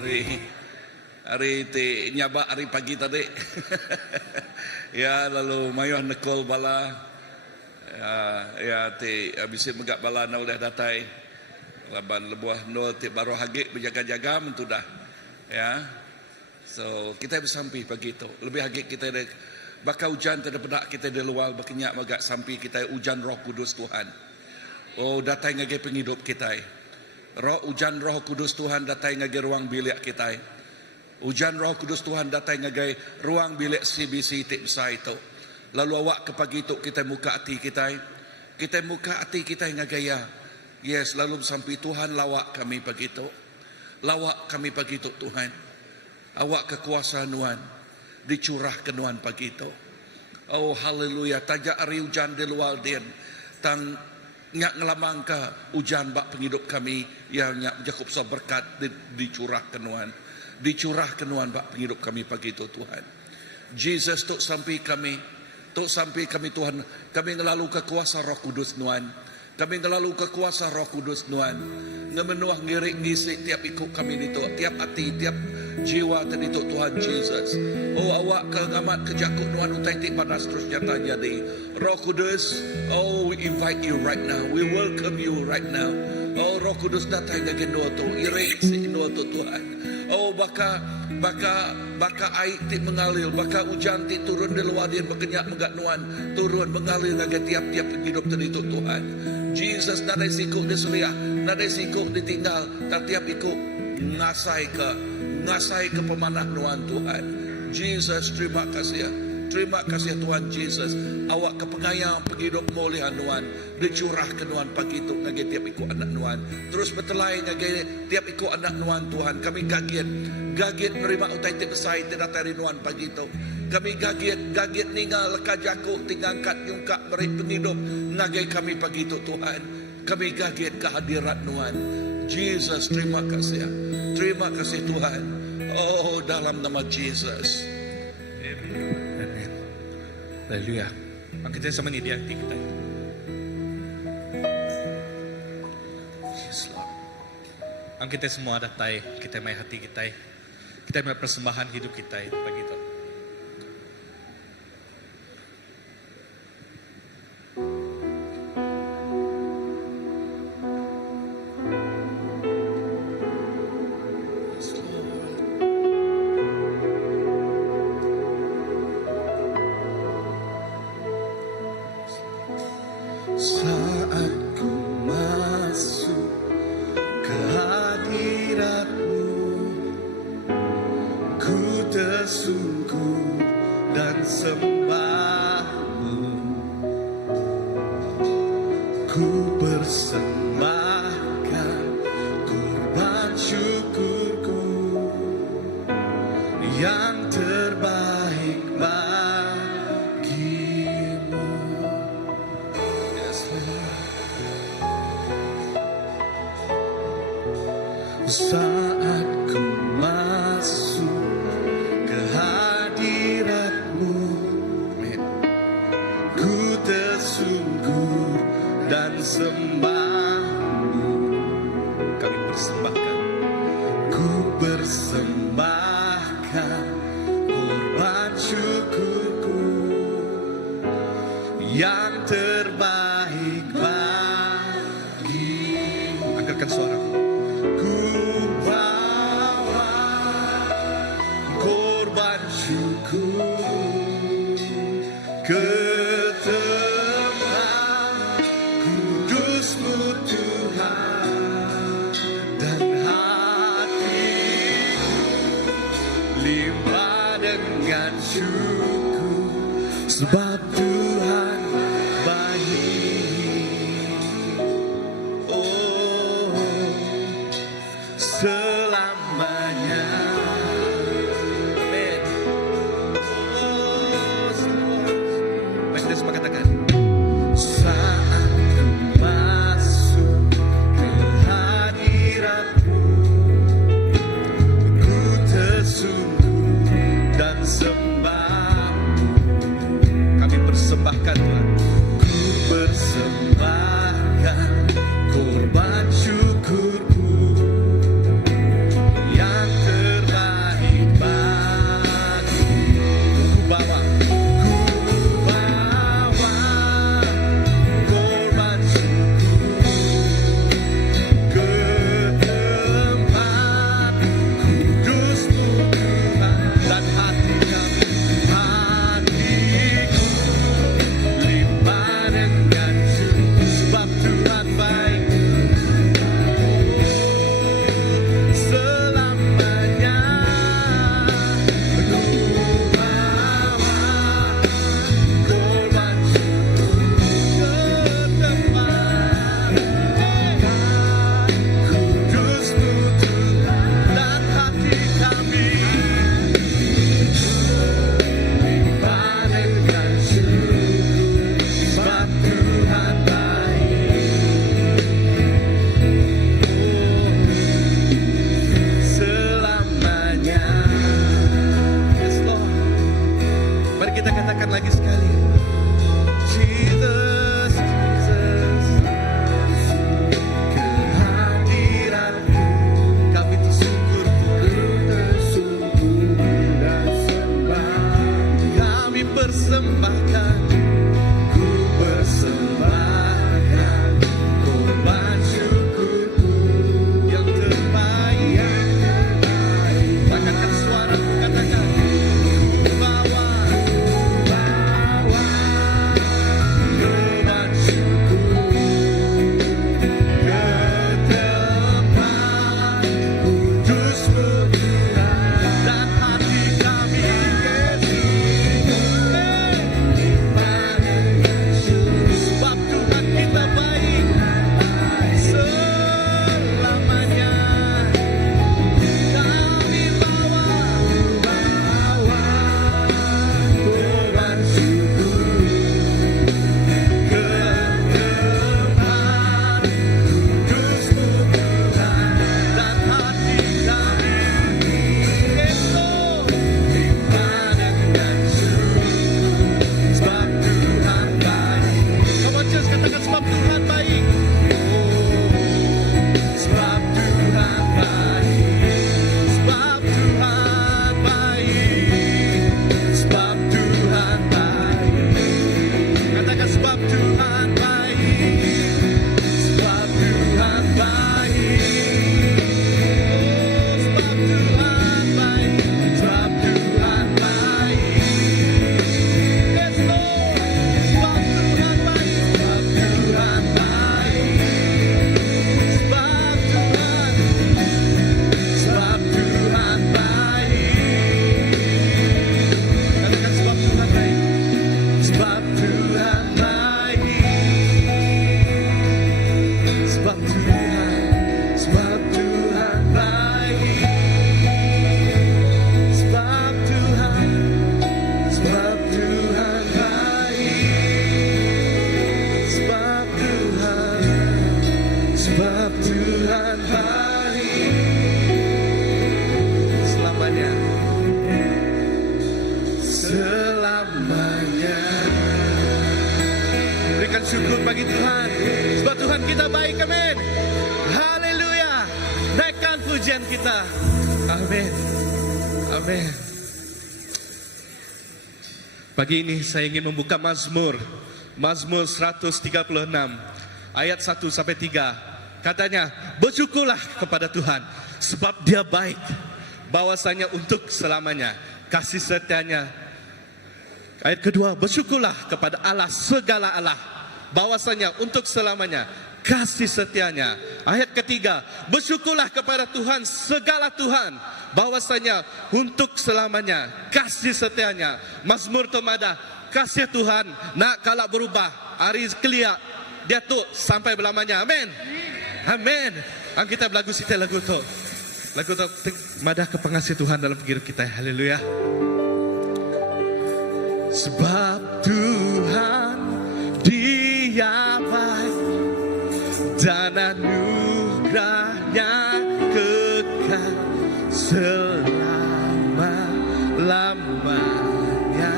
hari ti nyaba hari pagi tadi. Ya lalu mayuh nekol bala. Ya ti abis megak bala na udah datai. Laban lebuah no ti baru hagi berjaga-jaga mentu dah. Ya. So kita bersampi pagi itu. Lebih hagi kita ada bakal hujan terdepedak kita di luar berkenyak megak sampai kita hujan Roh Kudus Tuhan. Oh datai ngage penghidup kita. Hujan Roh Kudus Tuhan datai ngage ruang bilik kita. Hujan Roh Kudus Tuhan datai ngage ruang bilik CBC tik besar itu. Lalu awak ke pagi itu kita muka hati kita. Kita muka hati kita ngagaya. Yes, lalu sampai Tuhan lawak kami pagi itu. Lawak kami pagi itu Tuhan. Awak kekuasaan Tuhan dicurahkan Tuhan pagi itu. Oh haleluya. Tajak hari hujan di luar din. Tang nyak ngelamangka hujan bak penghidup kami yang nyak Jakub so berkat dicurahkan Tuhan. Dicurahkan Tuhan bak penghidup kami pagi itu Tuhan. Jesus tuk sampai kami Tuhan, kami ngelalu kekuasa Roh Kudus Tuhan. Kami ngelalu kekuasa Roh Kudus Tuhan. Ngemenuah ngirik ngisi tiap ikut kami itu, tiap hati, tiap jiwa tadi itu Tuhan Jesus. Oh awak kegamat kejakut Tuhan utai tik pada seterusnya jadi. Roh Kudus, oh we invite you right now. We welcome you right now. Oh Roh Kudus datang ke gendua tu, irik si gendua tu Tuhan. Oh baka air tik mengalir, baka hujan tik turun di luar dia berkenyak megak Tuhan, turun mengalir lagi tiap-tiap hidup tadi itu Tuhan. Jesus nadai sikuk diseliah, nadai sikuk ditinggal, tiap ikut ngasai ke pemanah Tuhan. Jesus terima kasih. Terima kasih Tuhan Jesus. Awak kepengayang penghidup molihan Tuhan. Dicurahkan Tuhan pagi itu ngage tiap ikut anak Tuhan. Terus bertelai ngage tiap ikut anak Tuhan. Kami gagit menerima utai tik besai tidak dari Tuhan pagi itu. Kami gagit ninggal leka jakuk tinggal angkat nyungkak merik penghidup ngage kami pagi itu Tuhan. Kami gagit kehadiran Tuhan. Jesus terima kasih. Terima kasih Tuhan. Oh dalam nama Jesus. Haleluya. Kita sama ni dia hati kita. Yes, Lord. Ang kita semua datai, kita mai hati kita. Kita mai persembahan hidup kita bagi itu. Saat ku masuk ke hadirat-Mu, ku tersungkur dan sembah-Mu. Ku persembahkan korban syukurku yang terbaik bagimu. Saat ku masuk ke hadirat-Mu, ku tersungkur dan sembah-Mu. Kami persembahkan. Ku persembahkan korban syukurku yang terbaik bagimu. Angkatkan suara. Ku bawa korban syukur ke tempat kudus-Mu Tuhan, dan hatiku limpah dengan syukur sebab Tuhan baik. Oh selamanya. Amin. Oh, Baik, kita semua katakan. saat ku masuk ke hadirat-Mu, ku tersungkur dan sembah-Mu. Sebab Tuhan baik. Sebab Tuhan baik. Sebab Tuhan baik. Selamanya. Berikan syukur bagi Tuhan. Sebab Tuhan kita baik, amin. Haleluya. Naikkan pujian kita. Amin. Amin. Pagi ini saya ingin membuka Mazmur 136 ayat 1 sampai 3. Katanya, bersyukurlah kepada Tuhan sebab Dia baik, bahwasanya untuk selamanya kasih setianya. Ayat kedua, bersyukurlah kepada Allah segala Allah, bahwasanya untuk selamanya kasih setianya. Ayat ketiga, bersyukurlah kepada Tuhan segala Tuhan, bahwasanya untuk selamanya kasih setianya. Mazmur Tomada, kasih Tuhan nak kalak berubah, hari keliak dia tu sampai belamanya. Amin. Amin. Kita berlagu sita lagu tu. Lagu tu madah ke pengasih Tuhan dalam kehidupan kita. Haleluya. Sebab Tuhan Dia baik dan anugerahnya kekal selama-lamanya.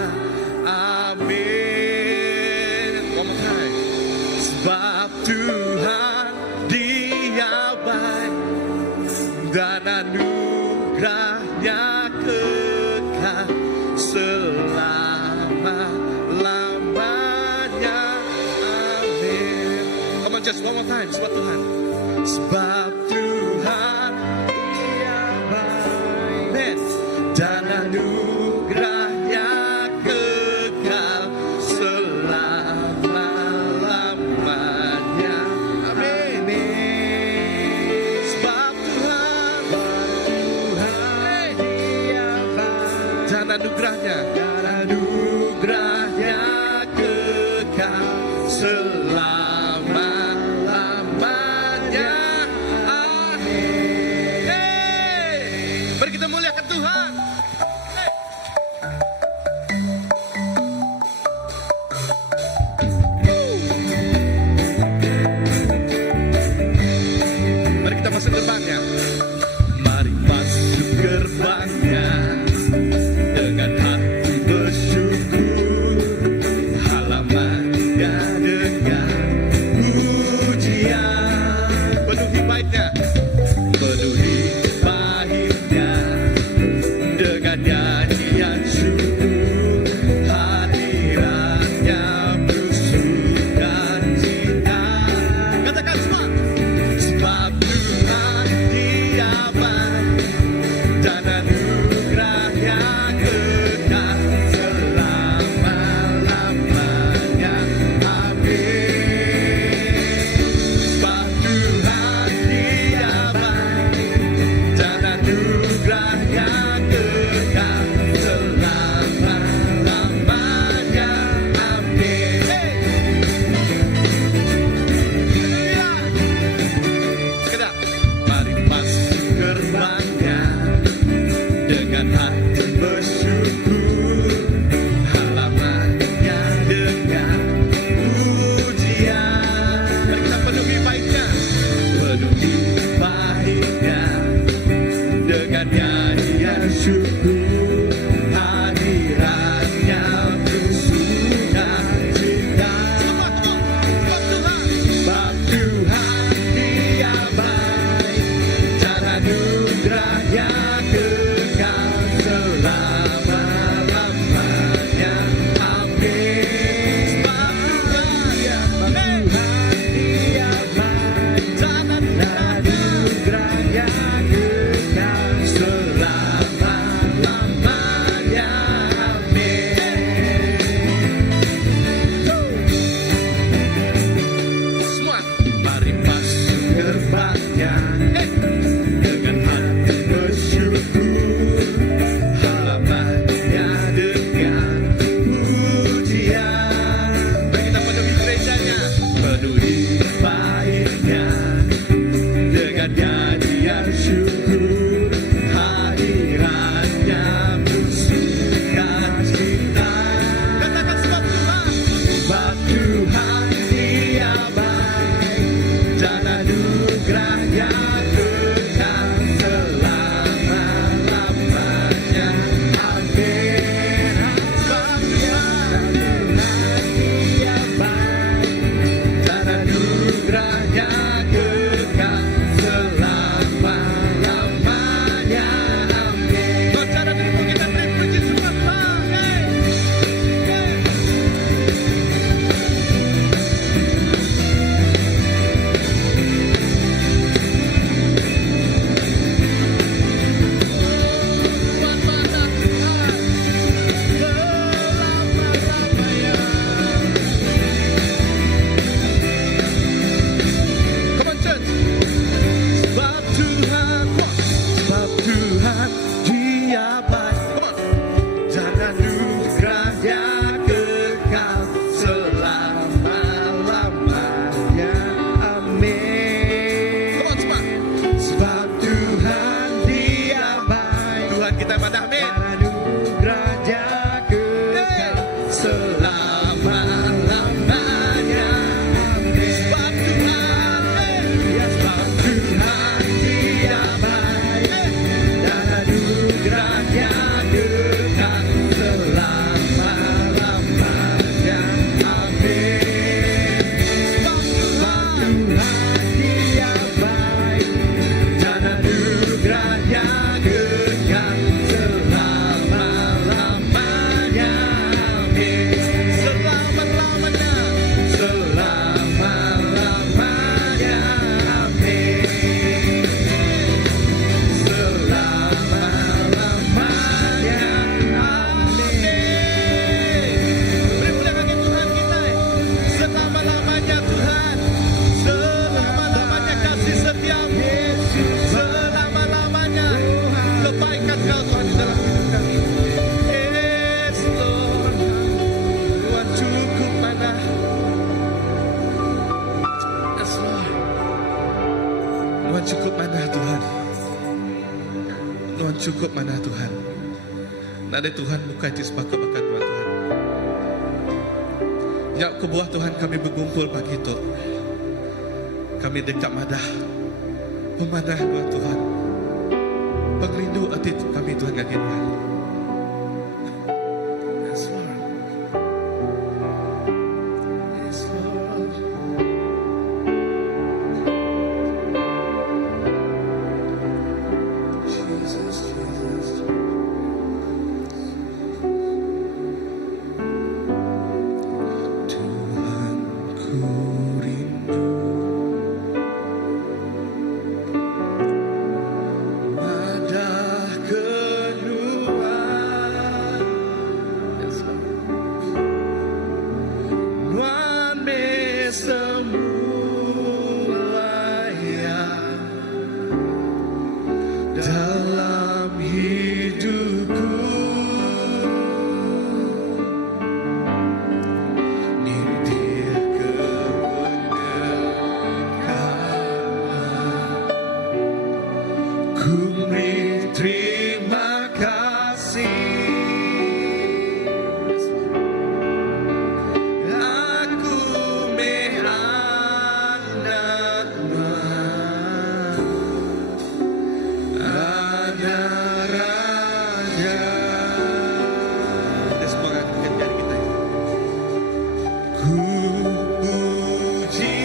Amin. One more time. Sebab Tuhan Dia baik dan anugerahnya kekal selama-lamanya. Amin. Come on, just one more time. Sebab Tuhan. Sebab Tuhan Dia baik. Amin. Dan anugerahnya kekal selama-lamanya. Amin. Sebab Tuhan Dia baik. Dan anugerahnya kekal selama-lamanya. Amin. Hey. Mari kita muliakan Tuhan. Hey. Mari kita masuk gerbangnya. Mari masuk gerbangnya dengan hati bersyukur, halamannya dengan pujian. Penuhi baiknya, penuhi baiknya dengan nyanyian syukur, hadiratnya bersukacita. Katakan semua. Sebab Tuhan Dia baik dan anugerahnya kekal selama-lamanya. Amin. Sebab Tuhan Dia baik dan anugerahnya kekal selama-lamanya. Amin. Sekedar. Mari masuk gerbangnya dengan hati bersyukur, halamannya dengan pujian. Mari kita penuhi baiknya, penuhi baiknya dengan nyanyian syukur, hadiratnya bersukacita. Sebab Tuhan Dia baik dan anugerahnya kekal selama-lamanya. Amin. Sebab Tuhan Dia baik dan anugerahnya kekal selama-lamanya. Amin. Semua, mari masuk gerbangnya dengan hati bersyukur, halamannya dengan pujian. Mari kita penuhi gerejanya, penuhi baiknya Tuhan cukup mana Tuhan? Tuhan cukup mana Tuhan? Nada Tuhan bukan cispa kebakan Tuhan. Ya kebuah Tuhan kami berkumpul pagi itu. Kami dekat madah. Pemanah Tuhan. Pengrindu hati kami Tuhan kaki Tuhan. Yes Lord. Yes Lord. Jesus, Jesus. Tuhan ku rindu madah kenuan. Yes, Lord. Nuan me semula ya dalam hidupku. Nintir kebenaran ku beri terima kasih. Aku menandatmu ada raja. Kita semua angkat jari kita ya. Ku puji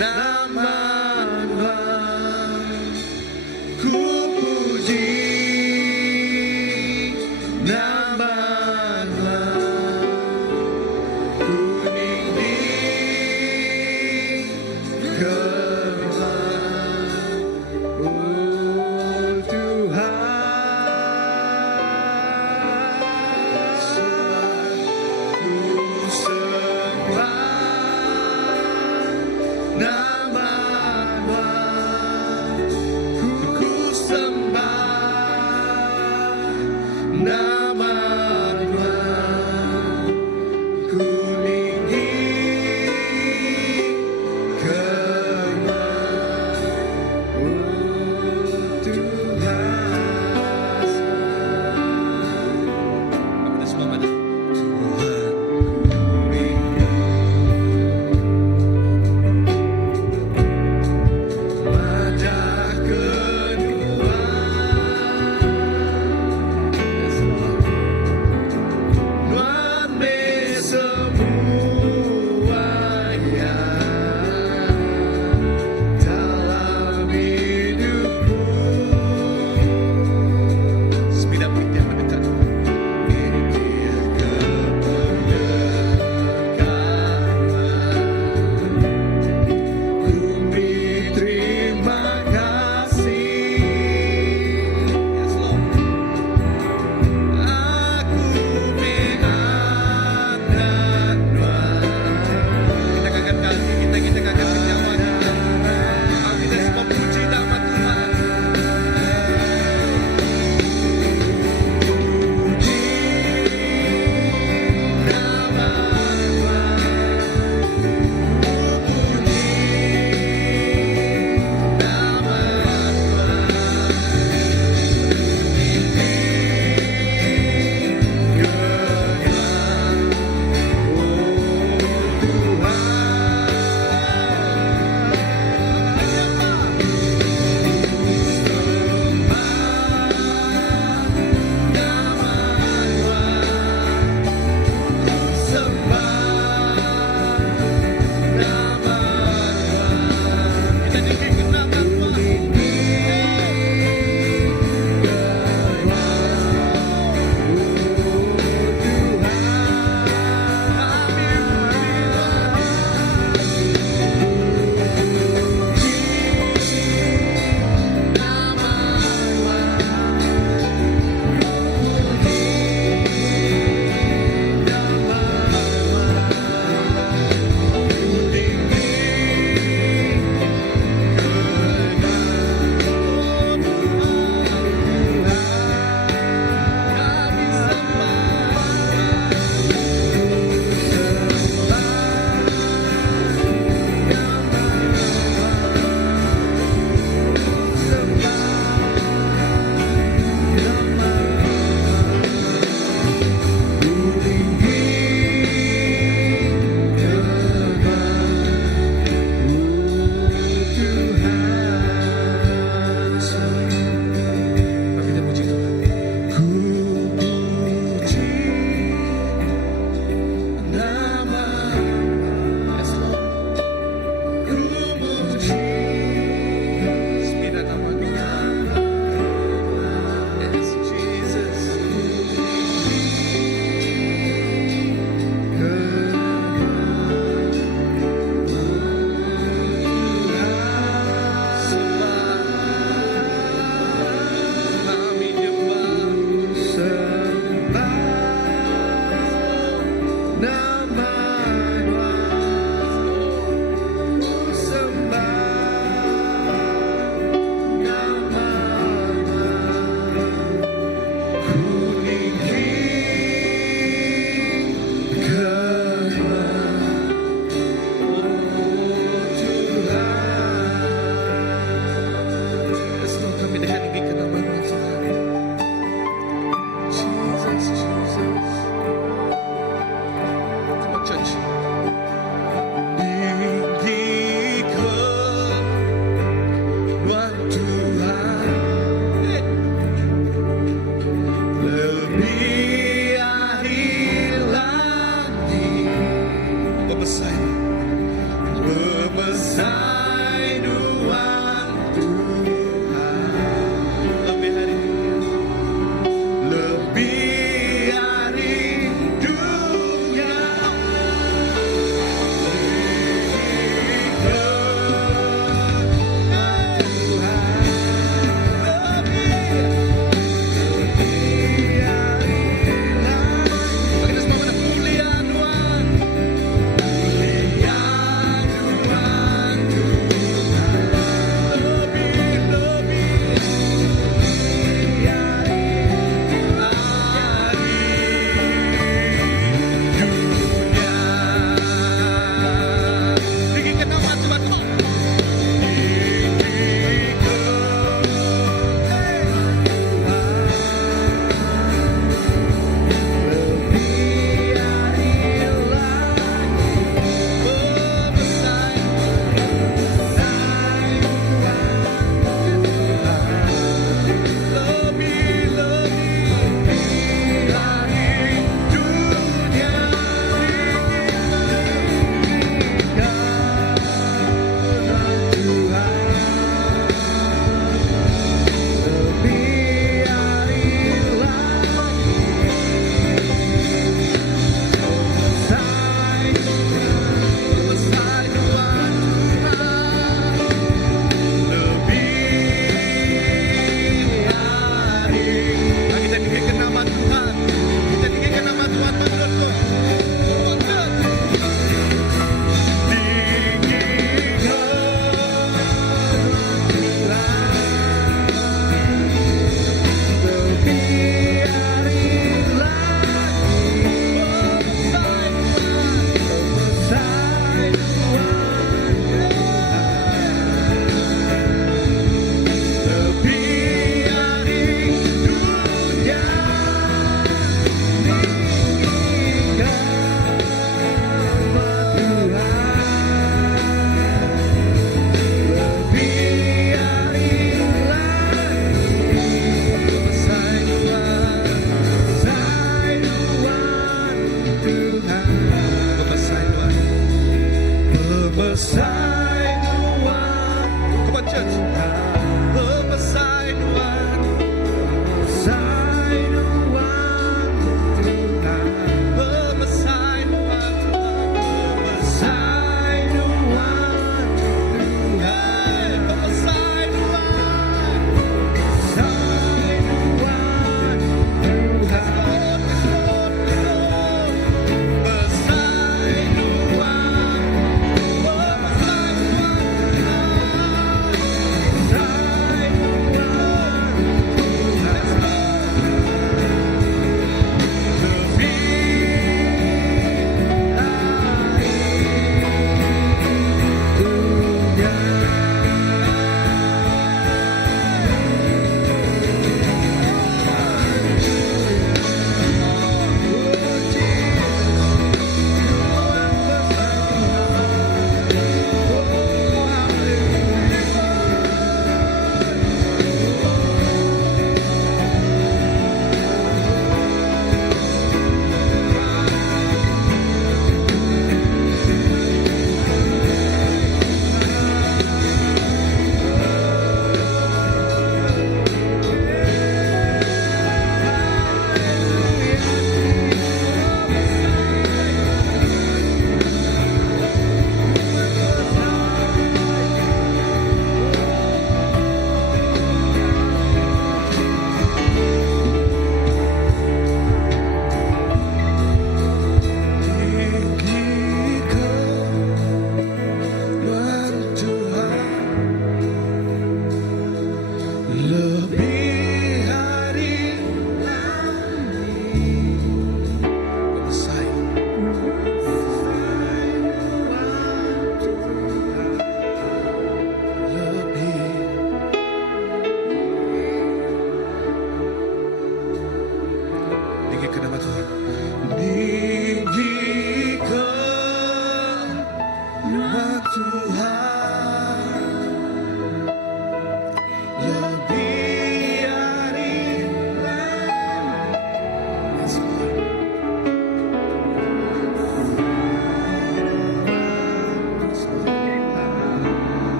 nama Tuhan. Ku puji nama Tuhan. Ku ninggi kebesaran Tuhan. Ku sembah nama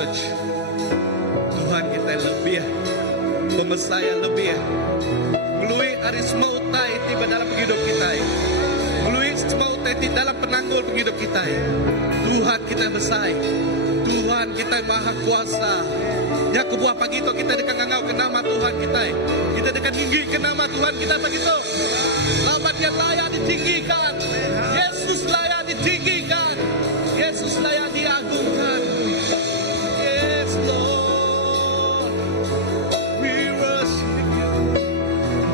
Church. Tuhan kita lebih, Pemesaya lebih. Melalui hari semautai tiba dalam hidup kita. Melalui semautai di dalam penanggul hidup kita. Tuhan kita besar. Tuhan kita maha kuasa. Ya kebuah pagi itu kita dekat ngangau ke nama Tuhan kita. Kita dekat tinggi ke nama Tuhan kita begitu. Lawan yang layak ditinggikan. Yesus layak ditinggikan. Yesus layak diagungkan. Yes Lord, we worship you.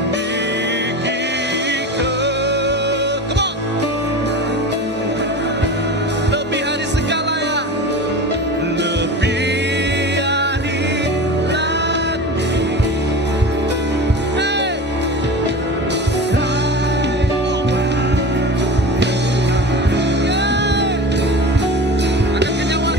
Tinggikan. Come on. Lebih dari segala ya. Lebih dari langit. Hey. Yeah. Angkat nyawa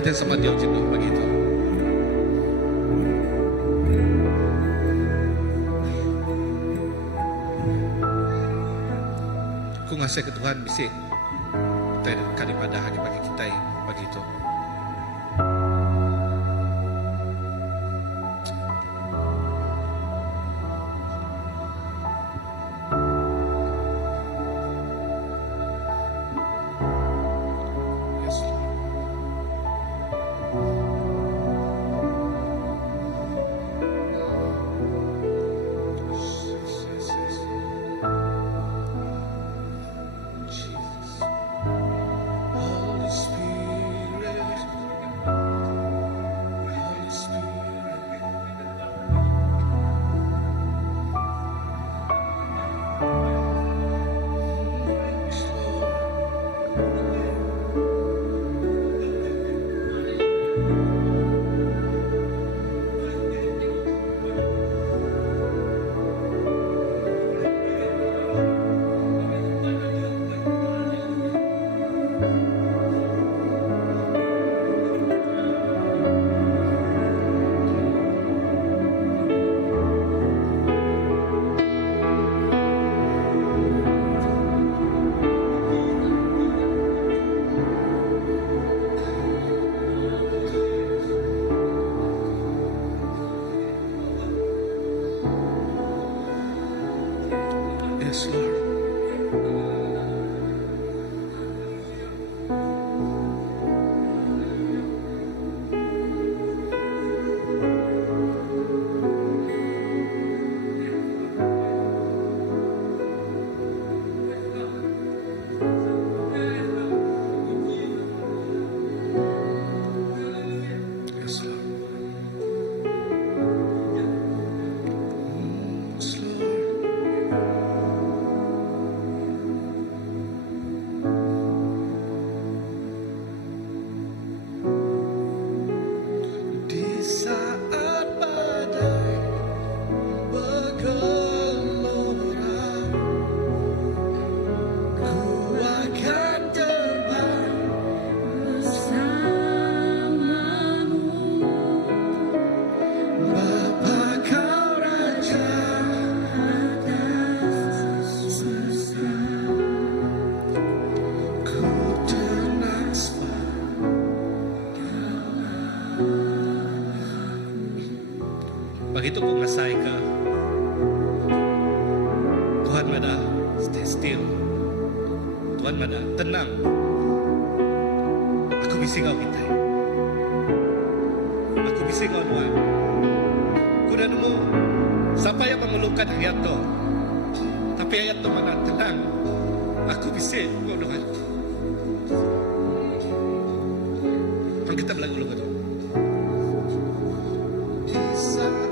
Kita sama dia jenuh begitu. Aku ngasih ke Tuhan bisa daripada hari bagi kita begitu. Yes, Lord. Yes, yes, yes. Jesus. Holy Spirit. Holy Spirit. Yes, Lord. Yes, Lord. Yes, Lord. Yes, Lord. Di saat badai bergelora, ku akan terbang bersamamu. Bapa kau Raja atas semesta, ku tenang sebab begitu ku ngasai ke Tuhan mana stay still. Tuhan mana tenang. Aku bisa kau kita. Aku bisa kau Tuhan. Kuda nemu siapa yang mengeluhkan ayat tu. Tapi ayat tu mana tenang. Aku bisa kau Tuhan. Kan kita belagu lu tu. Di saat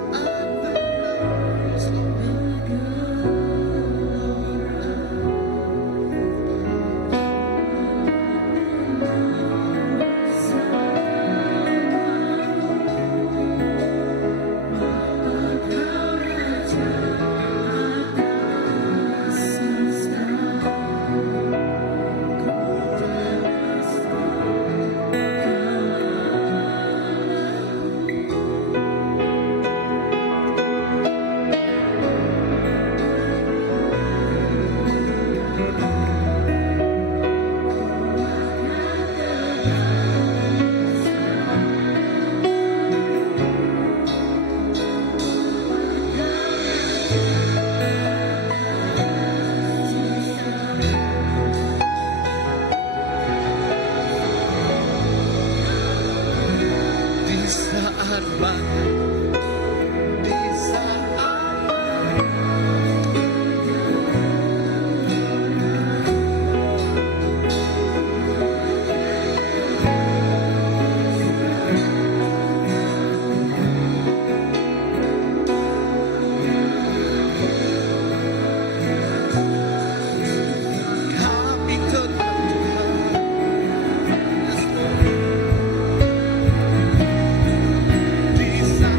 di saat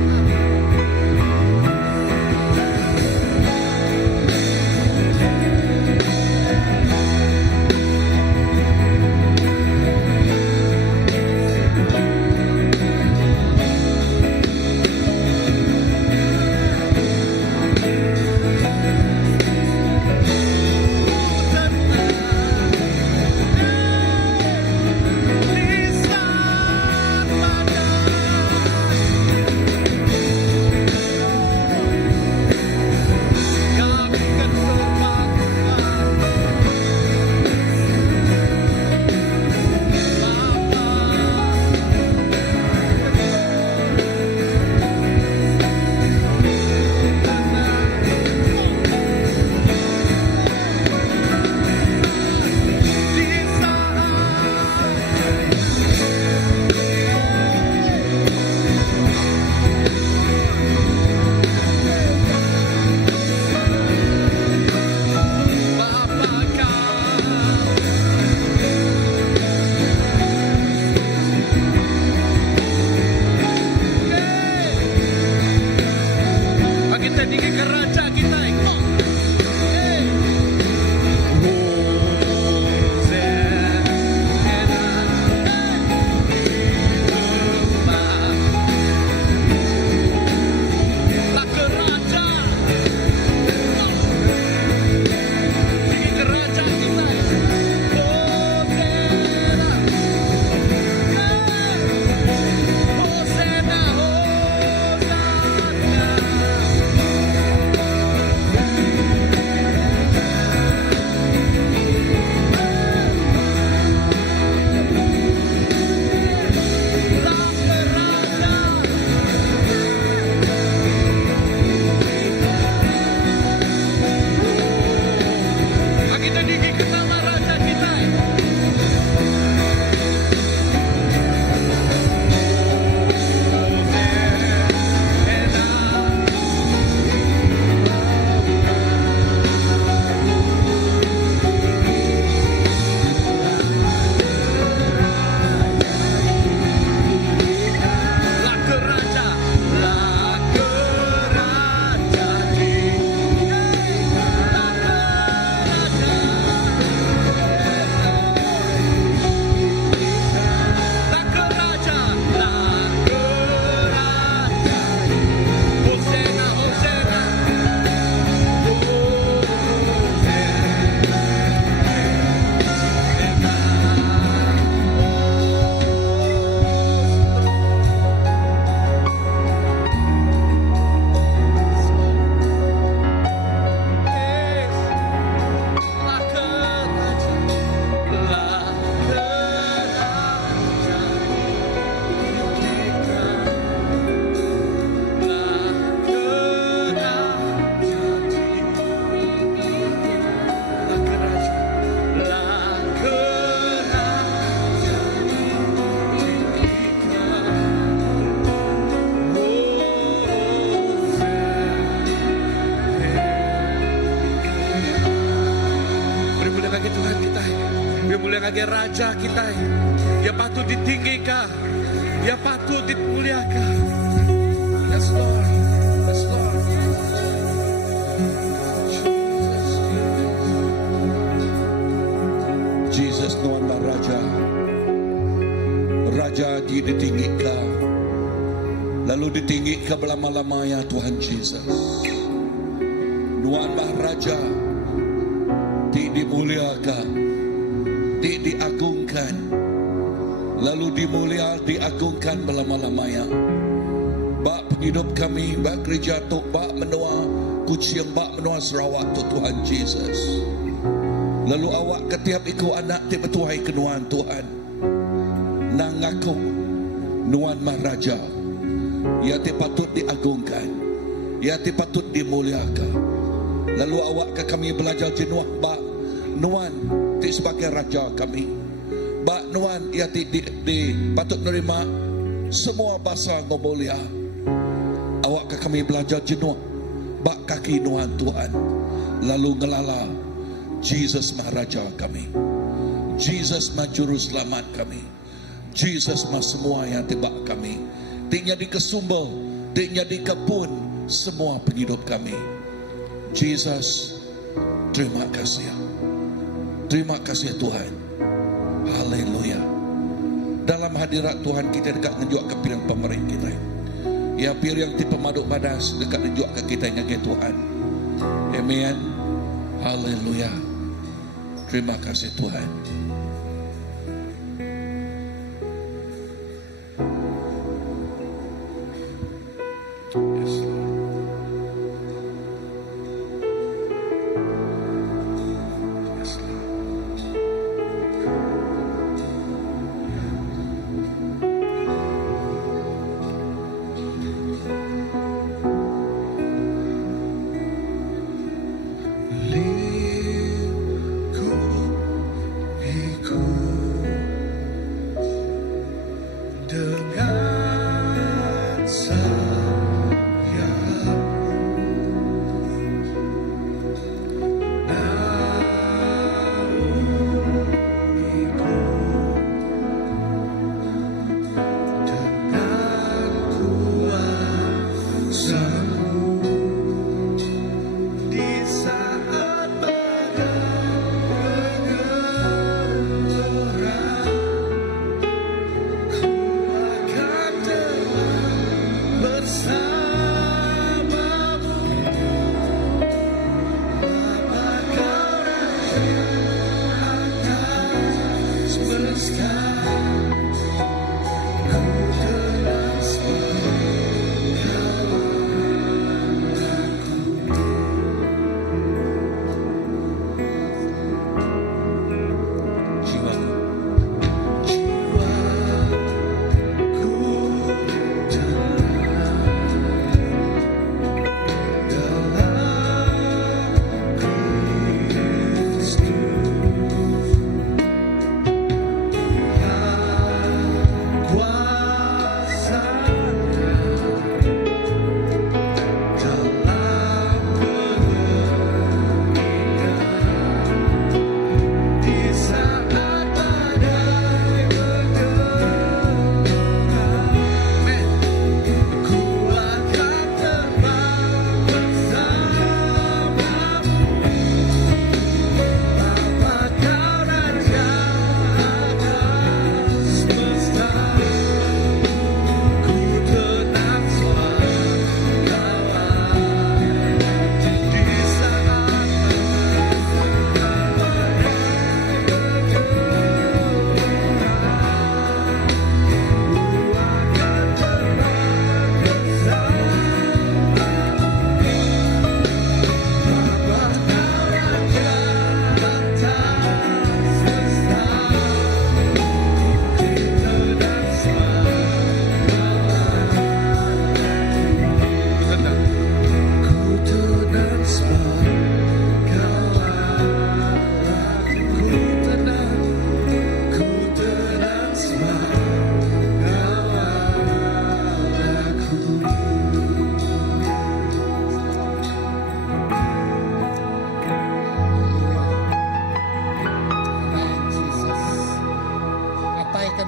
sebagai Raja kita. Dia patut ditinggikan. Dia patut dimuliakan. Yes Lord. Yes Lord. Jesus Tuhan Raja. Raja ditinggikan. Lalu ditinggikan berlama-lamanya Tuhan Jesus. Tuhan Raja dimuliakan, diagungkan, lalu diagungkan berlama-lamanya. Bak penghidup kami, bak gereja tu, bak menua Kuching, bak menua Sarawak tu Tuhan Jesus. Lalu awak ketiap ikut anak ti betuhai kenuan Tuhan. Nang aku Nuan Maharaja, ia ti patut diagungkan, ia ti patut dimuliakan. Lalu awak ke kami belajar jenuah bak Nuan ti sebagai raja kami. Bak Nuan ia ti patut menerima semua bahasa ngomulia. Awak ke kami belajar jenuah bak kaki Nuan Tuhan. Lalu ngelala Jesus Maharaja kami, Jesus Majuru Selamat kami, Jesus mah semua yang tibak kami. Tiknya di kesumbel, tiknya di kebun, semua penghidup kami. Jesus, terima kasih. Terima kasih Tuhan. Haleluya. Dalam hadirat Tuhan kita dekat menjuak ke pilihan pemerintah kita. Ya pilihan ti pemaduk badas dekat menjuak ke kita nya Tuhan. Amen. Haleluya. Terima kasih Tuhan. Yes, Lord. Yes, Lord. Dengan sayapmu, naungiku, dengan kuasamu, di saat badai bergelora, bersamamu, Bapa Kau Raja atas semesta. Ku tenang sebab Kau anakku. Jiwaku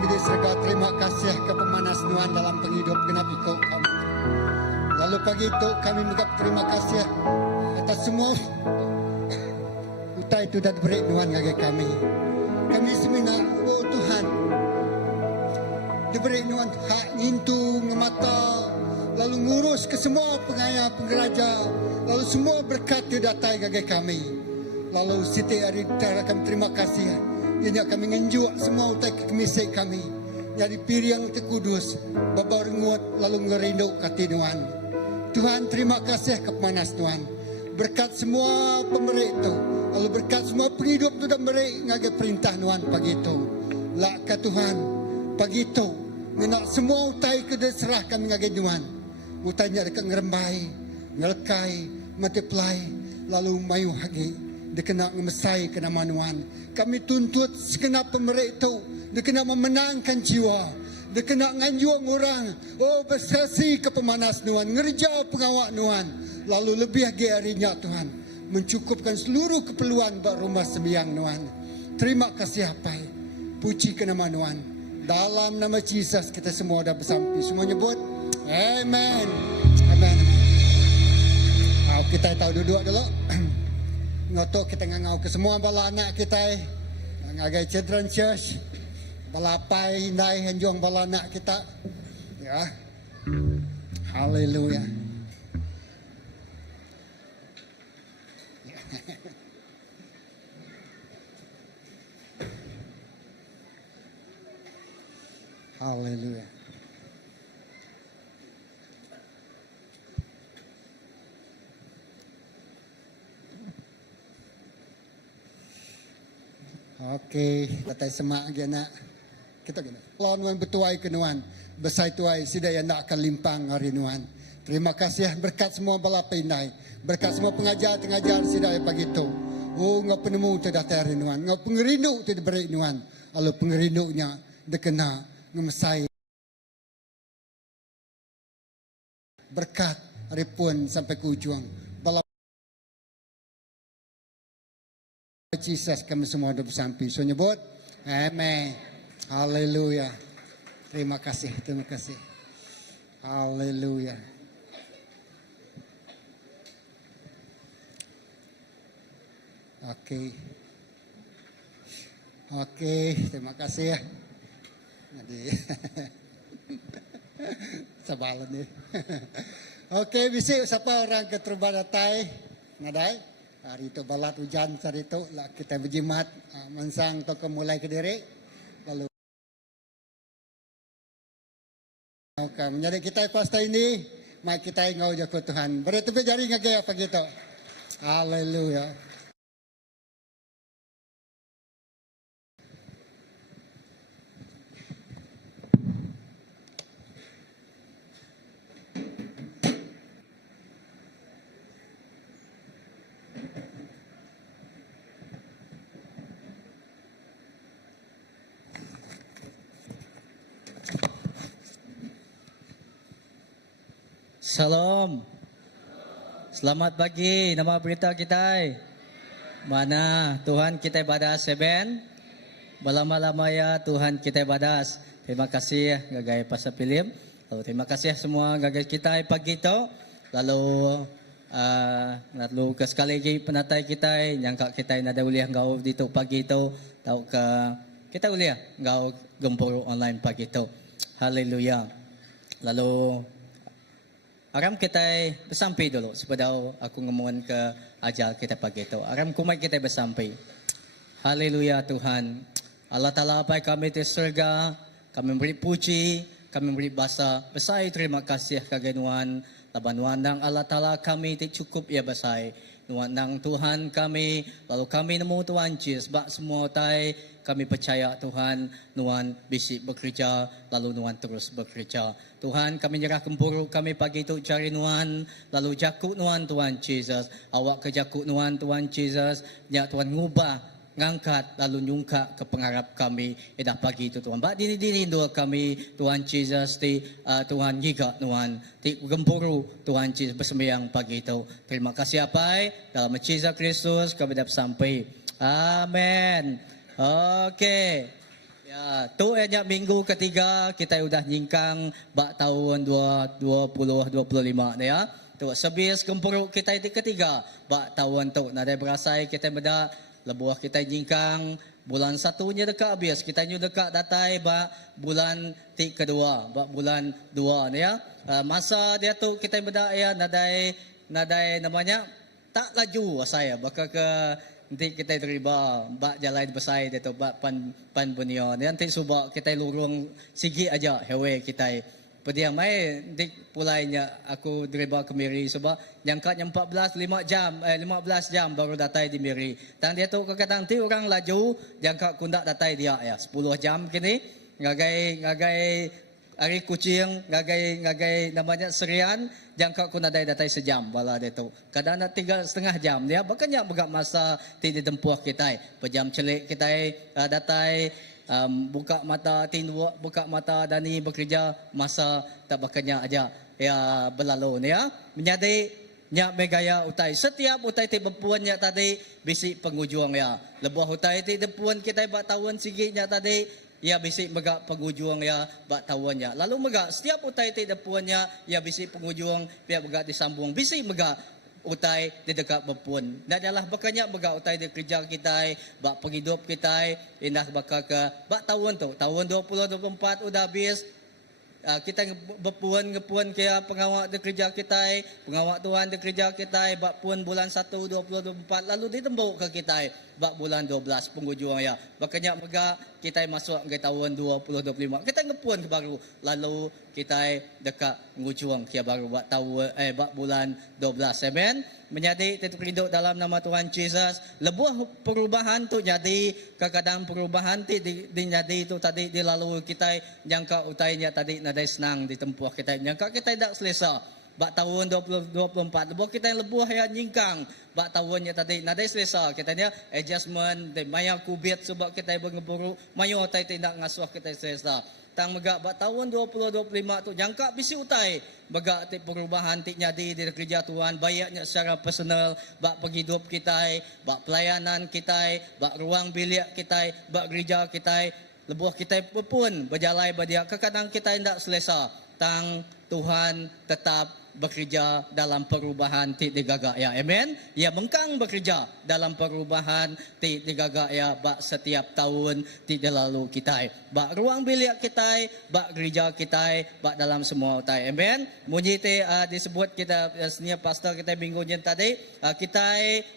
Bapa di surga, terima kasih ke pemanas Tuhan dalam penghidup genap ikut kami. Lalu pagi itu kami mengucap terima kasih atas semua utai itu dan beri Tuhan bagi kami. Kami semina, oh Tuhan, diberi Tuhan hak ngintu, ngemata, lalu ngurus ke semua pengaya, penggeraja, lalu semua berkat didatai bagi kami. Lalu siti hari kami terima kasih. Ia kami ngenjuak semua utai kemisik kami. Jadi piring terkudus, babar ngut lalu ngerindu kati Tuhan. Tuhan terima kasih kepanas Tuhan. Berkat semua pemberi itu, lalu berkat semua penghidup itu dan beri ngagai perintah Tuhan pagi itu. Lak ke Tuhan pagi itu, ngenak semua utai kedeserah kami ngagai Tuhan. Utainya dekat ngerembai, ngelekai, multiply, lalu mayu hagi. Dia kena ngemesai ke nama Tuhan. Kami tuntut segenap pemberi itu. Dia kena memenangkan jiwa. Dia kena nganjuang orang. Oh bersesi ke pemanas Tuhan. Ngerja pengawak Tuhan. Lalu lebih lagi harinya Tuhan. Mencukupkan seluruh keperluan bak rumah sembiang Tuhan. Terima kasih apai. Puji ke nama Tuhan. Dalam nama Yesus kita semua dah bersampai. Semua nyebut. Amen. Amen. Kita tahu duduk dulu. Ngotok kita ngangau ke semua bala anak kita ngagai Children Church balapai hindai henjuang bala anak kita ya. Haleluya. Haleluya. Okey, kata semak lagi nak. Kita kena. Lawan bertuai ke Nuan. Besai tuai sidaya nak akan limpang hari Nuan. Terima kasih berkat semua bala pendai. Berkat semua pengajar-pengajar sidaya pagi itu. Oh, ngau penemu tu datang hari Nuan. Ngau pengerindu tu diberi Nuan. Lalu pengerindunya dekena ngemesai. Berkat hari pun sampai ke ujung. Jesus kami semua dah bersampai. So nyebut, amen. Haleluya. Terima kasih, terima kasih. Haleluya. Okey. Okey, terima kasih ya. Jadi sabalan ni. Okey, bisik siapa orang keterbadatai? Nadai? Hari itu balat hujan hari itu lah kita berjimat mensang to mulai ke diri lalu menjadi kita pasta ini mai kita ngau jago Tuhan bertepuk jari ngagaya apa gitu. Haleluya. Salam. Selamat pagi. Nama berita kita. Mana Tuhan kita badas seben. Balama-lama ya Tuhan kita badas. Terima kasih gagai pasal film. Lalu terima kasih semua gagai kita pagi itu. Lalu lalu ke sekali lagi penatai kita yang kita nada uliah ngau dito pagi itu. Tahu ke kita uliah ngau gempur online pagi itu. Haleluya. Lalu aram kita bersampai dulu sebelum aku ngomongin ke ajar kita pagi itu. Aram kumai kita bersampai. Haleluya Tuhan. Allah Ta'ala apa kami di surga. Kami beri puji. Kami beri bahasa. Besai terima kasih kaganuan. Laban nuandang Allah Ta'ala kami tidak cukup ya besai. Nuandang Tuhan kami. Lalu kami nemu Tuhan Yesus. Sebab semua tay kami percaya Tuhan. Nuan bisik bekerja. Lalu Nuan terus bekerja. Tuhan kami nyerah kempuru kami pagi itu cari Nuan. Lalu jakut Nuan Tuhan Yesus. Awak ke jakut Nuan Tuhan Yesus. Ya Tuhan ngubah. Ngangkat lalu nyungka ke pengharap kami. Edah pagi itu Tuhan. Bak dini-dini doa kami Tuhan Yesus. Tuhan giga Nuan. Gempuru Tuhan Yesus bersembahyang pagi itu. Terima kasih apa dalam Yesus Kristus kami dapat sampai. Amin. Okey. Ya, tu nya minggu ketiga kita udah nyingkang bak tahun 2025 ni ya. Tu sebis kempuruk kita itu ketiga bak tahun tu nadai berasai kita beda lebuah kita nyingkang bulan satunya dekat habis kita nyu dekat datai bak bulan kedua bak bulan 2 ni ya. Masa dia tu kita beda ya nadai namanya tak laju saya bakal ke nanti kita terima bak jalan besar dia tu bak pan bunio nanti subak kita lurung sigi aja hewe kita pediam mai nanti pulainya aku terima ke Miri sebab jangkatnya 15 jam baru datai di Miri dan dia tu kadang nanti orang laju jangkat kundak datai dia ya 10 jam kini ngagai hari kucing ngagai namanya serian jangka ku nadai datai sejam bala dia tu kadang nak 3,5 jam dia bakanya begak masa ti ditempuh kita pejam celik kita datai buka mata dani bekerja masa tak bakanya aja ya berlalu ni ya menjadi nya megaya utai setiap utai ti bepuan nya tadi bisi pengujuang ya lebuh utai ti depuan kita bak tahun sigi nya tadi ya bisik megak pengujuang ya bak tawannya. Lalu megak setiap utai ti depuannya ya bisik pengujuang pihak megak disambung. Bisik megak utai di dekat berpun. Dan adalah bakanya megak utai di kerja kita, bak penghidup kita, indah bakal ke bak tahun tu. Tahun 2024 udah habis. Kita ngepuan ke pengawak di kerja kita, pengawak Tuhan di kerja kita, bak puan bulan 1 2024 lalu ditembuk ke kita bak bulan 12 penghujung ya. Bakanya mega kita masuk ke tahun 2025. Kita ngepuan ke baru lalu kita dekat penghujung ke baru bak tahun bak bulan 12. Amen. Menjadi tetap hidup dalam nama Tuhan Yesus. Lebuh perubahan tu jadi kadang perubahan ti jadi tu tadi dilalui kita jangka utainya tadi nadai senang ditempuh kita jangka kita tidak selesa bak tahun 2024 lebuh kita yang lebuh ya nyingkang bak tahunnya tadi nadai selesa kita nya adjustment de maya kubit sebab kita bengepuru mayo utai tidak ngasuh kita selesa tang megak bak tahun 2025 tu jangka bisi utai megak ti perubahan ti nyadi di kerja Tuhan bayaknya secara personal bak penghidup kita bak pelayanan kita bak ruang bilik kita bak gereja kita lebuh kita pun berjalai badia kadang kita tidak selesa tang Tuhan tetap bekerja dalam perubahan ti digagak ya amen ya mengkang bekerja dalam perubahan ti digagak ya bak setiap tahun ti lalu kita bak ruang bilik kita bak gereja kita bak dalam semua utai amen munyi ti disebut kita senia pastor kita minggu tadi kita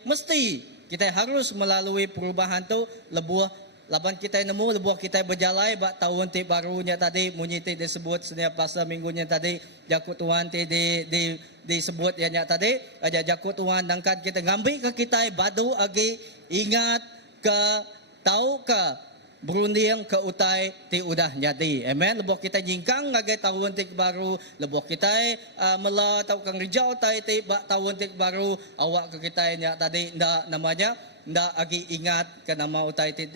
mesti kita harus melalui perubahan tu lebuh laban kita nemu lebuh kita berjalai bak tahun ti barunya tadi munyi ti disebut setiap pasal minggunya tadi jakut Tuhan ti disebut ya tadi aja jakut Tuhan dangkan kita ngambil ke kita badu agi ingat ke tahu ke berunding ke utai ti udah jadi amen lebuh kita jingkang ngagai tahun ti baru lebuh kita mela tahu kang rijau utai ti bak tahun ti baru awak ke kita nya tadi ndak namanya ndak agi ingat ke nama utai ti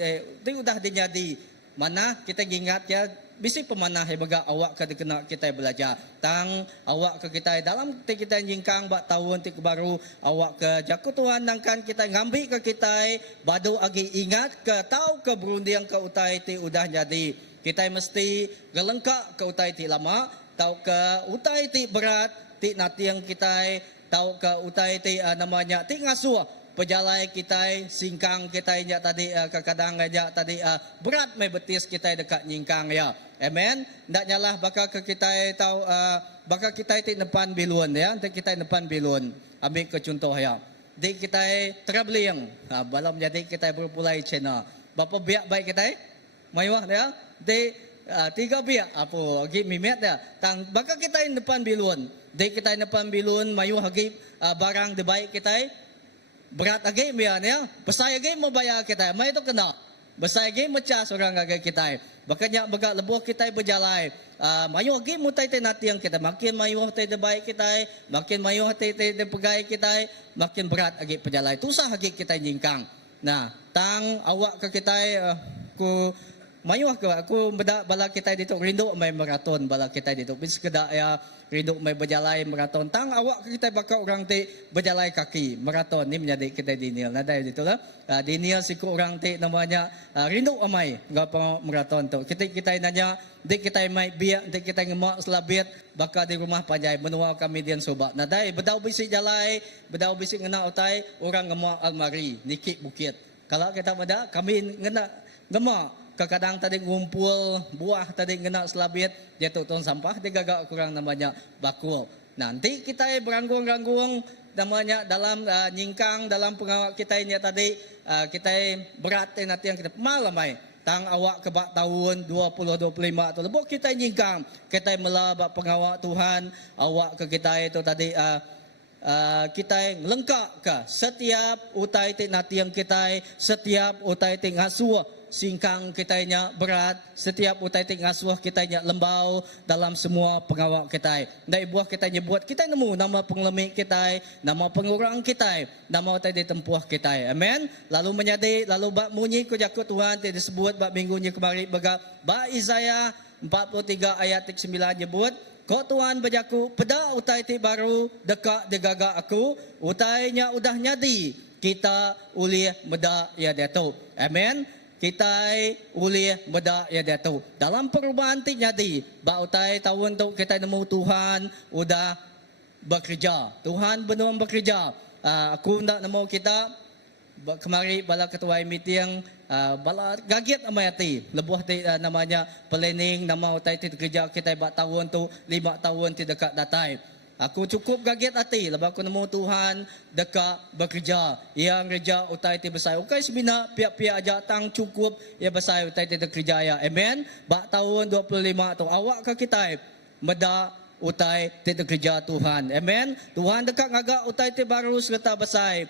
udah dijadi mana kita ingat ya bisi pemanah baga awak ke kena kita belajar tang awak ke kita dalam ti kita jingkang bak tahun ti baru awak ke jakut Tuhan nangkan kita ngambil ke kita badu agi ingat ke tahu ke berunding ke utai ti udah jadi kita mesti gelengkak ke utai ti lama tahu ke utai ti berat ti natiang kita tahu ke utai ti namanya ti ngasuh pejalai kita singkang kita nya tadi kadang aja tadi berat mai betis kita dekat nyingkang ya amen ndak nyalah bakal ke kita tahu bakal kita ti depan bilun ya nanti kita depan bilun ambil ke contoh ya di kita traveling balam jadi kita berpulai China bapa biak baik kita mayuah ya di 3 biak apa gi mimet ya tang bakal kita depan bilun di kita depan bilun mayuah gi barang de baik kita berat lagi mian ya besar lagi mau bayar kita mai itu kena besar lagi mecah seorang lagi kita bakanya begak lebuh kita berjalan mayu lagi mutai te natiang kita makin mayu te baik kita makin mayu te pegai kita makin berat lagi perjalanan susah lagi kita nyingkang nah tang awak ke kita ku mayuh ke aku beda bala kita dito rindu may maraton bala kita dito bis kada ya rindu may berjalai maraton tang awak kita baka orang ti berjalai kaki maraton ni menjadi kita dinil na dahil dito lah dinil si ko orang ti namanya rindu amai ngapa maraton to kita nanya di kita may biak di kita ngemak selabit baka di rumah panjai menua kami dian soba na dahil bedaw bisi jalai bedaw bisi ngena utai orang ngemak almari niki bukit kalau kita beda kami ngena ngemak kadang tadi ngumpul buah tadi kena selabit jatuh tong sampah dia gagak kurang namanya bakul. Nanti kita beranggung-ranggung namanya dalam nyingkang dalam pengawak kita ini tadi kita berat nanti yang kita malam ai tang awak kebak tahun 2025 atau lebih kita nyingkang kita melabak pengawak Tuhan awak ke kita itu tadi kita lengkap ke setiap utai nanti yang kita setiap utai ngasuh singkang kitanya berat setiap utai ngasuh kitanya lembau dalam semua pengawak kita dari buah kita nyebut kita nemu nama pengelemik kita nama pengurang kita nama utai ditempuh kita amen lalu menyadi lalu bak munyi ku jakut Tuhan tidak disebut bak minggunya kemari baga bak Isaiah 43 ayat 9 nyebut kau Tuhan berjaku peda utai ti baru dekat degaga aku utainya udah nyadi kita ulih meda ya datu amen kita ulih meda ya datu dalam perubahan ti nyadi ba utai tahun tu kita nemu Tuhan udah bekerja Tuhan benar bekerja aku ndak nemu kita kemari bala ketua meeting bala gaget amayati lebuh ti namanya planning nama utai ti kerja kita ba tahun tu 5 tahun ti dekat datai aku cukup gaget hati lepas aku nemu Tuhan dekat bekerja yang kerja utai ti besar ukai sebina pihak-pihak aja tang cukup ya besar utai ti kerja ya amen ba tahun 25 tu awak ke kita meda utai ti kerja Tuhan amen Tuhan dekat ngagak utai ti baru serta besar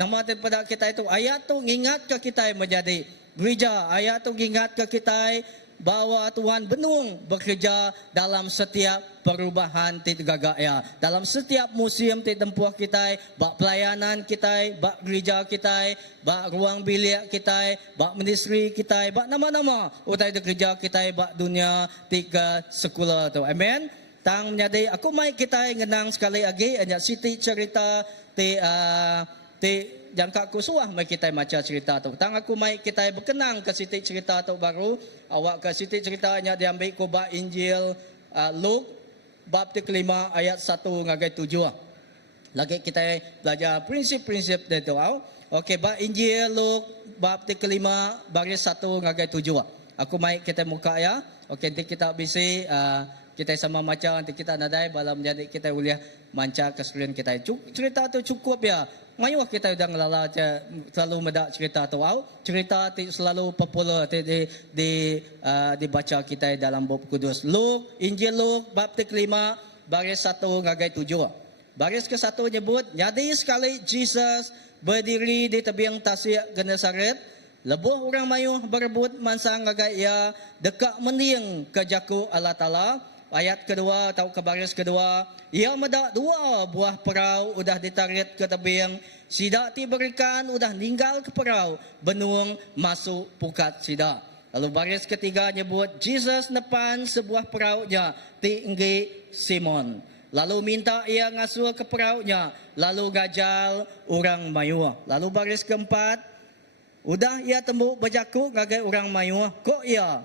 nama pada kita itu ayat tu ingat ke kita menjadi gereja ayat tu ingat ke kita bahwa Tuhan benung bekerja dalam setiap perubahan ti gagaya dalam setiap musim ti tempuh kita bak pelayanan kita bak gereja kita bak ruang bilik kita bak ministry kita bak nama-nama utai gereja kita bak dunia tiga sekolah tu amen tang menjadi aku mai kita ngenang sekali lagi hanya siti cerita ti jangka aku suah mai kita maca cerita tu tang aku mai kita berkenang ke siti cerita tu baru awak ke siti ceritanya diambil ku ba Injil Luke bab 5 ayat 1 ngagai 7 lagi kita belajar prinsip-prinsip dia tu okey ba Injil Luke bab 5 baris 1 ngagai 7 aku mai kita muka ya okey nanti kita bisi kita sama macam nanti kita nadai balam jadi kita boleh manca keseluruhan kita cerita tu cukup ya mayuh kita udah ngelala selalu medak cerita tu cerita selalu popular dibaca kita dalam buku kudus Luke Injil Luke bab 5 baris 1 ngagai 7 baris ke-1 nyebut jadi sekali Jesus berdiri di tebiang tasik Genesaret lebuh orang mayuh berebut mansa ngagai ia dekat mending ke jaku Allah Ta'ala ayat kedua atau ke baris kedua ia medak 2 buah perahu udah ditarik ke tebing sidak ti berikan udah ninggal ke perahu benung masuk pukat sidak lalu baris ketiga nyebut Jesus nepan sebuah perahunya tinggi Simon lalu minta ia ngasuh ke perahunya lalu gajal orang mayuh lalu baris keempat udah ia tembuk berjaku ngagai orang mayuh kok ia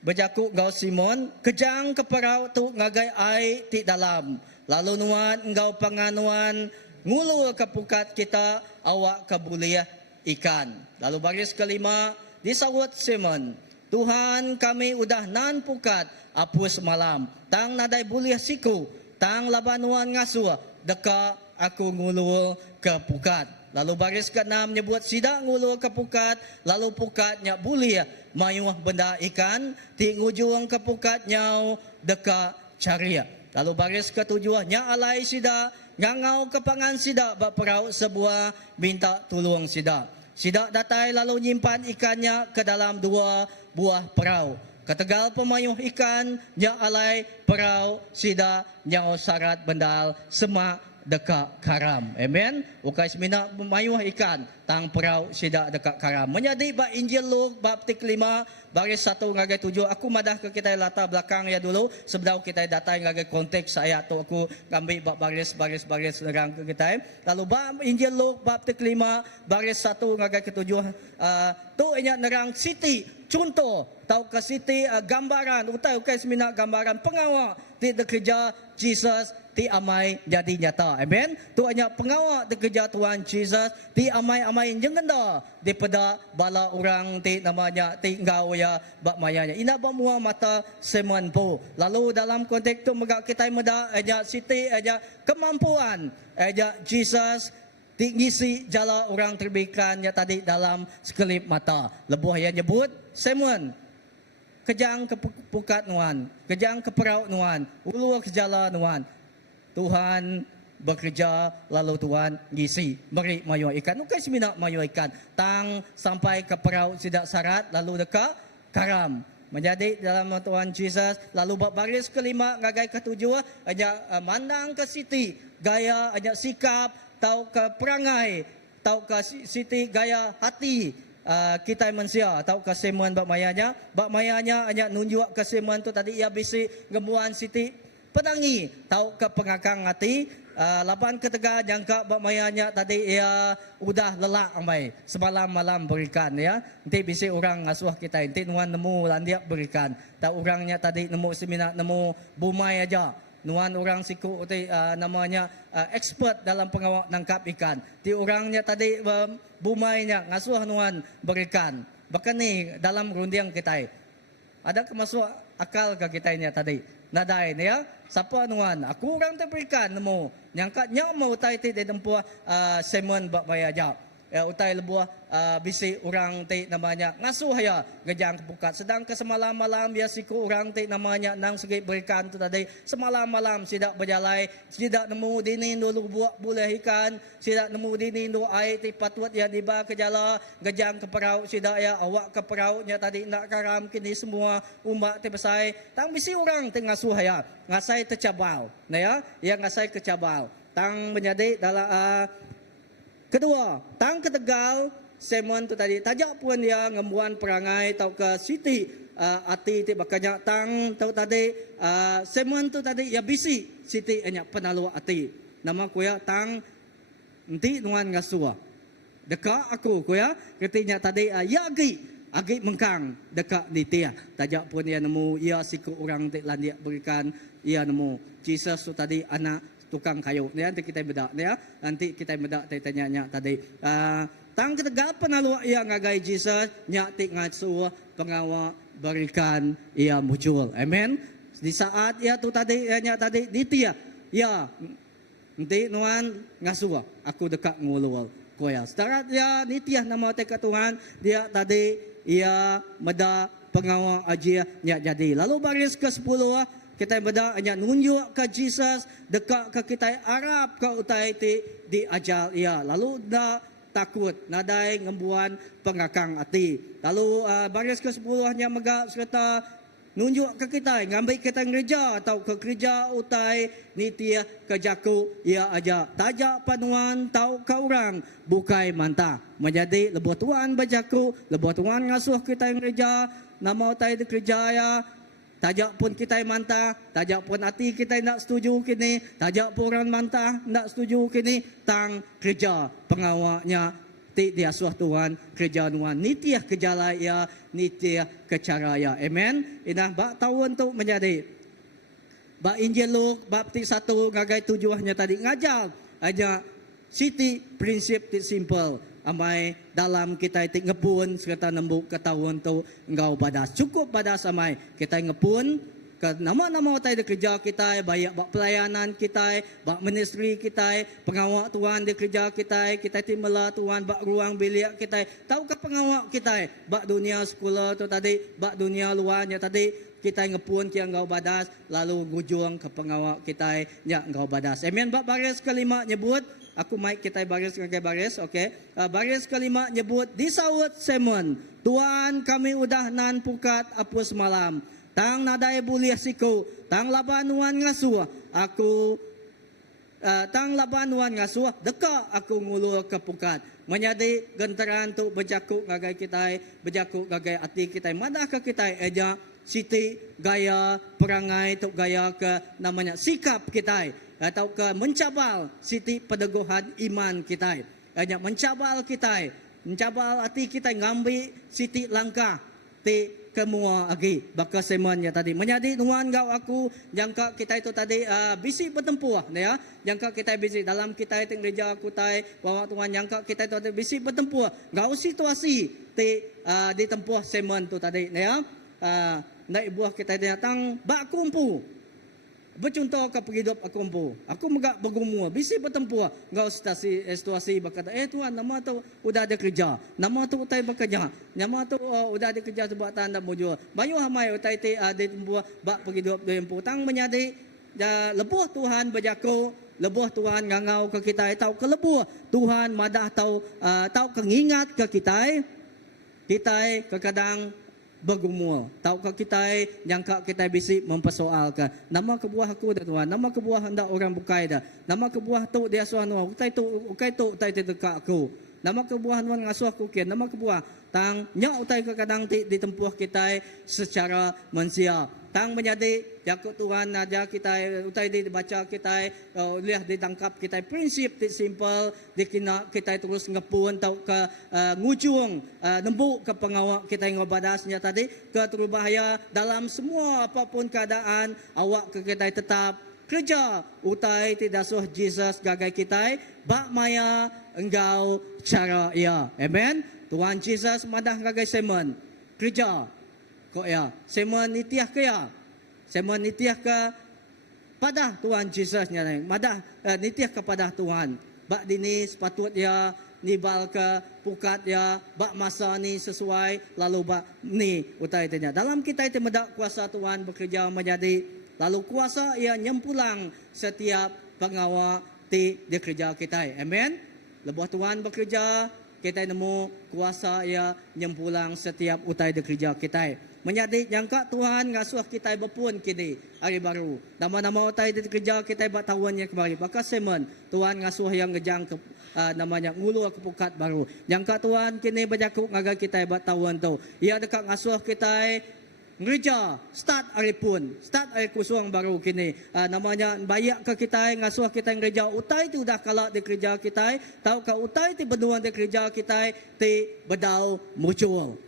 berjaku engkau Simon kejang ke perahu tu ngagai air ti dalam lalu nuan engkau panganuan ngulu ke pukat kita awak ke buliah ikan lalu baris kelima disawut Simon Tuhan kami udah nan pukat apus malam tang nadai buliah siku tang labanuan ngasuh deka aku ngulu ke pukat lalu baris ke-6 nyebut sidak ngulu ke pukat lalu pukatnya buliah mayuh benda ikan ti ngujung ke pukat nyau deka caria lalu baris ke-7 nya alai sida ngangau ke pangan sida bak perahu sebuah minta tolong sida datai lalu nyimpan ikannya ke dalam 2 buah perahu ketegal pemayuh ikan nya alai perahu sida nyau sarat bendal semak dekat karam. Amen. Ukai semina mayuh ikan tang perau sida dekat karam. Menjadi bab Injil Luke bab 5 baris 1 ngagai 7. Aku madah ke kita latar belakang ya dulu sebelum kita datang ngagai konteks ayat tu aku ambil bab baris nerang ke kita. Lalu bab Injil Luke bab 5 baris 1 ngagai ke 7 tu inya nerang siti contoh tau ke siti gambaran utai semina gambaran pengawal di kerja Jesus ti amai jadi nyata. Amen. Tu hanya pengawal di kerja Tuhan Jesus ti amai jengenda daripada bala orang ti namanya ti ngau ya bak mayanya. Ina ba mua mata semen po. Lalu dalam konteks tu megak kita meda aja siti aja kemampuan aja Jesus ti ngisi jala orang terbikannya tadi dalam sekelip mata. Lebuh yang nyebut semen kejang ke pukat nuan, kejang ke peraut nuan, ulur ke jala nuan. Tuhan bekerja lalu Tuhan ngisi beri mayu ikan. Bukan semina mayu ikan. Tang sampai ke peraut tidak syarat lalu dekat karam. Menjadi dalam Tuhan Jesus lalu bab baris kelima ngagai ketujuh aja mandang ke siti gaya aja sikap tau ke perangai tau ke siti gaya hati kita manusia tau ke semen bab mayanya hanya nunjuk ke semen tu tadi ia bisi ngebuan siti pedangi tau ke pengakang hati lapan ketega jangka bab mayanya tadi ia udah lelak amai semalam malam berikan ya nanti bisi orang ngasuh kita nanti nuan nemu landiak berikan tak orangnya tadi nemu semina nemu bumai aja nuan orang siku namanya expert dalam pengawal nangkap ikan ti orangnya tadi bumainya ngasuh nuan berikan bahkan ni dalam rundiang kita ada kemasuk akal ke kita ini tadi nadai ya siapa nuan aku orang terberikan nemu nyangkat nya mau utai ti di tempuh semen bak maya jap ya utai lebuah bisi orang ti namanya ngasuh ya gejang kepukat sedang ke semalam malam dia siku orang ti namanya nang segi berikan tu tadi semalam malam sidak berjalai sidak nemu dini dulu buat boleh ikan sidak nemu dini do air ti patut ya diba ke jala gejang ke peraut sidak ya awak ke perautnya tadi nak karam kini semua umbak ti besai tang bisi orang ti ngasuh ya ngasai tercabal nah ya ngasai kecabal tang menjadi dalam kedua, tang ketegal semen tu tadi tajak pun dia ngembuan perangai tau ke siti ati ti bakanya tang tau tadi semen tu tadi ya bisi siti anya penalu ati nama ku ya tang enti nuan ngasua deka aku ku ya ketinya tadi ya agi mengkang deka di tia tajak pun dia nemu ya siku orang ti landiak berikan ia nemu Jesus tu tadi anak tukang kayu. Nanti kita bedak ya. Nanti kita bedak tanya tadi. Tang ketegal penalu ia ngagai Jesus nya ti ngasuh pengawa berikan ia muncul. Amen. Di saat ia tu tadi nya tadi ditia. Ya. Nanti nuan ngasuh aku dekat ngulul. Koya. Setelah dia nitiah nama teka Tuhan dia tadi ia meda pengawa aja nya jadi. Lalu baris ke-10 kita beda hanya nunjuk ke Jesus dekat ke kita Arab ke utai ti di ajal ia lalu dah takut nadai ngembuan pengakang hati lalu baris ke-10 nya mega serta nunjuk ke kita ngambil kita gereja atau ke gereja utai nitia ke jaku ia aja tajak panuan tau ke orang bukai mantah menjadi lebuh tuan bajaku lebuh tuan ngasuh kita gereja nama utai di gereja ya tajak pun kita mantah, tajak pun hati kita nak setuju kini, tajak pun orang mantah nak setuju kini, tang kerja pengawaknya ti dia suah Tuhan kerja nuan nitiah kejala ya nitiah kecara ya. Amen. Inah bak tahun tu menjadi bak Injil Luke bab 1 ngagai tujuannya tadi ngajar aja siti prinsip ti simple amai dalam kita itu ngepun serta nembuk ketahuan tu engkau badas cukup badas amai kita ngepun ke nama-nama utai di kerja kita baik bak pelayanan kita bak ministry kita pengawak Tuhan di kerja kita timela Tuhan bak ruang bilik kita tahu ke pengawak kita bak dunia sekolah tu tadi bak dunia luarnya tadi kita ngepun kia engkau badas lalu gujung ke pengawak kita nya engkau badas. Amen. Bak baris kelima nyebut aku mic kita baris ngagai baris, okey. Baris kelima nyebut disaut semen. Tuan kami udah nan pukat apus malam. Tang nadai buliah siku, tang labanuan ngasuh. Aku tang laban wan ngasuh deka aku ngulu ke pukat menjadi genteran tu berjakuk gagai kita berjakuk gagai hati kita madah ke kita eja siti gaya perangai tu gaya ke namanya sikap kita atau ke mencabal siti peneguhan iman kita eja mencabal kita mencabal hati kita ngambil siti langkah ti kemua agi baka semuanya tadi menjadi nuan gau aku jangka kita itu tadi bisi bertempur ya jangka kita bisi dalam kita itu gereja aku tai bawa tuan jangka kita itu tadi bisi bertempur gau situasi ti ditempuh semen tu tadi ya naik buah kita datang bak kumpu bercontoh ke hidup aku mampu. Aku megak bergumua, bisi bertempur. Gau situasi berkata, tuan nama tu udah ada kerja. Nama tu utai bekerja. Nama tu udah ada kerja sebab tanda mujur. Bayu hamai utai ti ada tempur bak hidup dia mampu. Tang menyadi lebuh Tuhan berjaku, lebuh Tuhan ngangau ke kita tahu ke lebuh Tuhan madah tahu kengingat ke kita kadang bergumul. Tahukah kita jangka kita bisi mempersoalkan nama kebuah aku dah Tuhan, nama kebuah hendak orang bukai dah, nama kebuah tu dia suanu utai tu dekat aku, nama kebuah nuan ngasuh aku kian, nama kebuah tang nyak utai ke kadang ditempuh kita secara manusia tang menjadi jakut Tuhan aja kita utai dibaca kita lihat ditangkap kita prinsip simple dikina kita terus ngepun tau ke ngujung nembuk ke pengawak kita yang ngobadasnya tadi ke terbahaya dalam semua apapun keadaan awak ke kita tetap kerja utai tidak suh Jesus gagai kita bak maya engkau cara ya amen Tuhan Jesus madah gagai semen kerja kok ya semen nitiah ke ya semen nitiah ke pada Tuhan Yesusnya madah nitiah kepada Tuhan bak dini sepatut ya nibal ke pukat ya bak masa ni sesuai lalu bak ni utai tanya dalam kita itu medak kuasa Tuhan bekerja menjadi lalu kuasa ia nyempulang setiap pengawal di kerja kita amen lebuh Tuhan bekerja kita nemu kuasa ia nyempulang setiap utai di kerja kita menjadi jangka Tuhan ngasuh kita berpun kini hari baru nama-nama utai di kerja kita buat tahuannya kembali bakal semen Tuhan ngasuh yang ngejang ke namanya ngulu ke pukat baru jangka Tuhan kini berjakuk ngaga kita buat tahuan tu ia dekat ngasuh kita gereja start hari kusuang baru kini namanya bayak ke kita ngasuh kita gereja utai tu dah kalak di gereja kita tahu ke utai ti benuan di gereja kita ti bedau muncul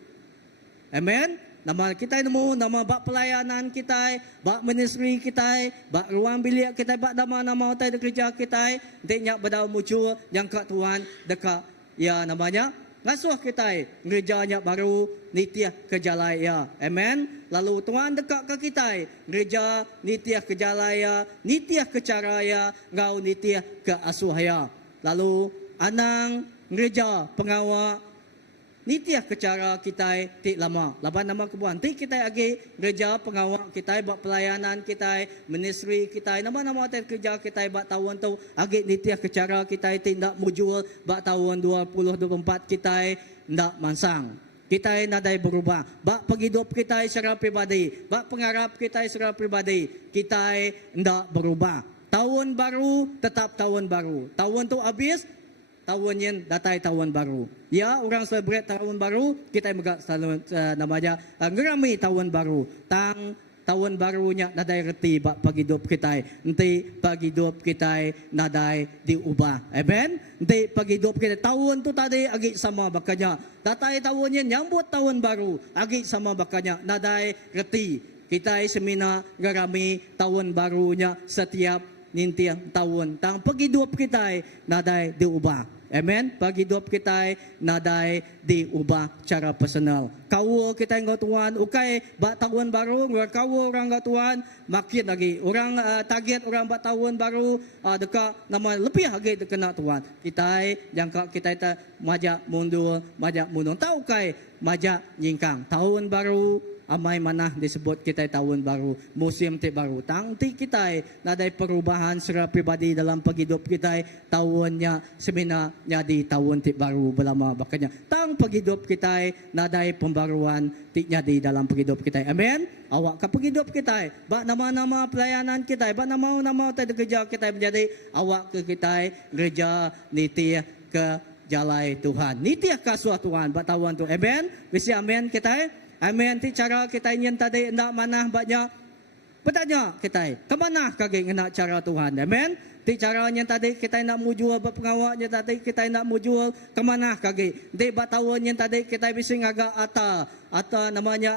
amen nama kita nemu nama bak pelayanan kita bak ministry kita bak ruang bilik kita bak nama-nama utai di gereja kita tinyak bedau muncul jangka Tuhan dekat ya namanya ngasuh kita gerejanya baru nitiah kejalaya amen lalu Tuhan dekat ke kita gereja nitiah kejalaya nitiah kecaraya ngau nitiah ke asuhaya lalu anang gereja pengawal nitiah kecara kita ti lama laban nama kebuan ti kita agi gereja pengawal kita buat pelayanan kita ministry kita nama-nama kerja kita buat tahun tu agi nitiah kecara kita ti ndak mujul buat tahun 2024 kita ndak mansang kita nadai berubah bak penghidup kita secara pribadi bak pengarap kita secara pribadi kita ndak berubah tahun baru tetap tahun baru tahun tu habis tahun yang datai tahun baru. Ya, orang celebrate tahun baru, kita megak namanya ngerami tahun baru. Tahun barunya nadai reti bak pagi hidup kita. Nanti pagi hidup kita nadai diubah. Amen. Nanti pagi hidup kita tahun tu tadi agi sama bakanya. Datai tahunnya nyambut tahun baru, agi sama bakanya nadai reti. Kita semina ngerami tahun barunya setiap nintiah tahun tang pagi hidup kita nadai diubah amen pagi hidup kita nadai diubah cara personal kau kita engkau Tuhan ukai bak tahun baru kau orang engkau Tuhan makin lagi orang target orang bak tahun baru dekat nama lebih lagi terkena Tuhan kita jangka kita majak mundur tahu kai majak nyingkang tahun baru amai mana disebut kita tahun baru, musim ti baru. Tang ti kita nadai perubahan secara pribadi dalam paghidup kita tahunnya semina jadi tahun ti baru belama bakanya. Tang paghidup kita nadai pembaruan ti jadi dalam paghidup kita. Amen. Awak ka paghidup kita, ba nama-nama pelayanan kita, ba nama-nama tayo kerja kita menjadi awak ke kita gereja niti ke jalai Tuhan. Niti ka Tuhan ba tawon tu. Amen. Bisi amen kita. Amen. Ti cara kita nyen tadi ndak manah banyak bertanya kita. Kemana kage ngena cara Tuhan. Amen. Ti caranya tadi kita nak mau jual pengawaknya tadi kita nak mau jual kemana kage. Di batawonnya tadi kita bisa ngaga ata namanya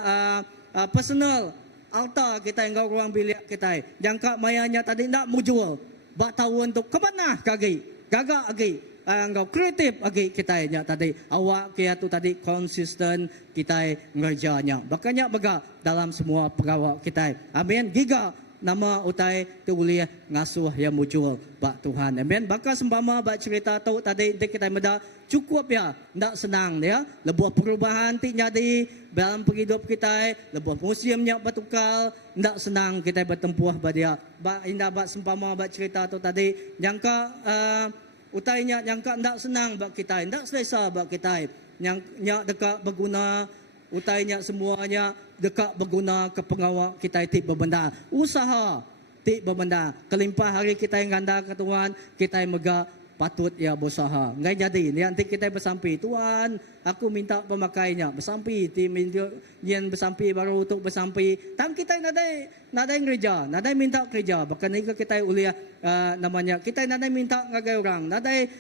personal altar kita yang ruang bilik kita. Jangka mayanya tadi nak mau jual. Batawon tu kemana kage. Gagak lagi. Engkau kreatif lagi kita nya tadi awak kia tu tadi konsisten kita ngerjanya makanya mega dalam semua pegawai kita amin giga nama utai tulia ngasuh yang muncul bak Tuhan amin baka sembama bak cerita tu tadi kita meda cukup ya ndak senang ya lebuh perubahan ti jadi dalam penghidup kita lebuh musimnya bertukar ndak senang kita bertempuh badia bak indah bak sembama bak cerita tu tadi jangka utainya yang ndak senang bak kita, ndak selesa bak kita, yang dekat berguna, utainya semuanya dekat berguna ke pengawal kita ti berbenda, usaha ti berbenda, kelimpah hari kita yang ganda ke Tuhan, kita yang mega patut ya berusaha. Ngai jadi nanti kita bersampi Tuhan, aku minta pemakainya bersampi ti yang bersampi baru untuk bersampi. Tang kita nadai gereja, nadai minta kerja. Bahkan ni kita uliah namanya kita nadai minta ngagai orang, nadai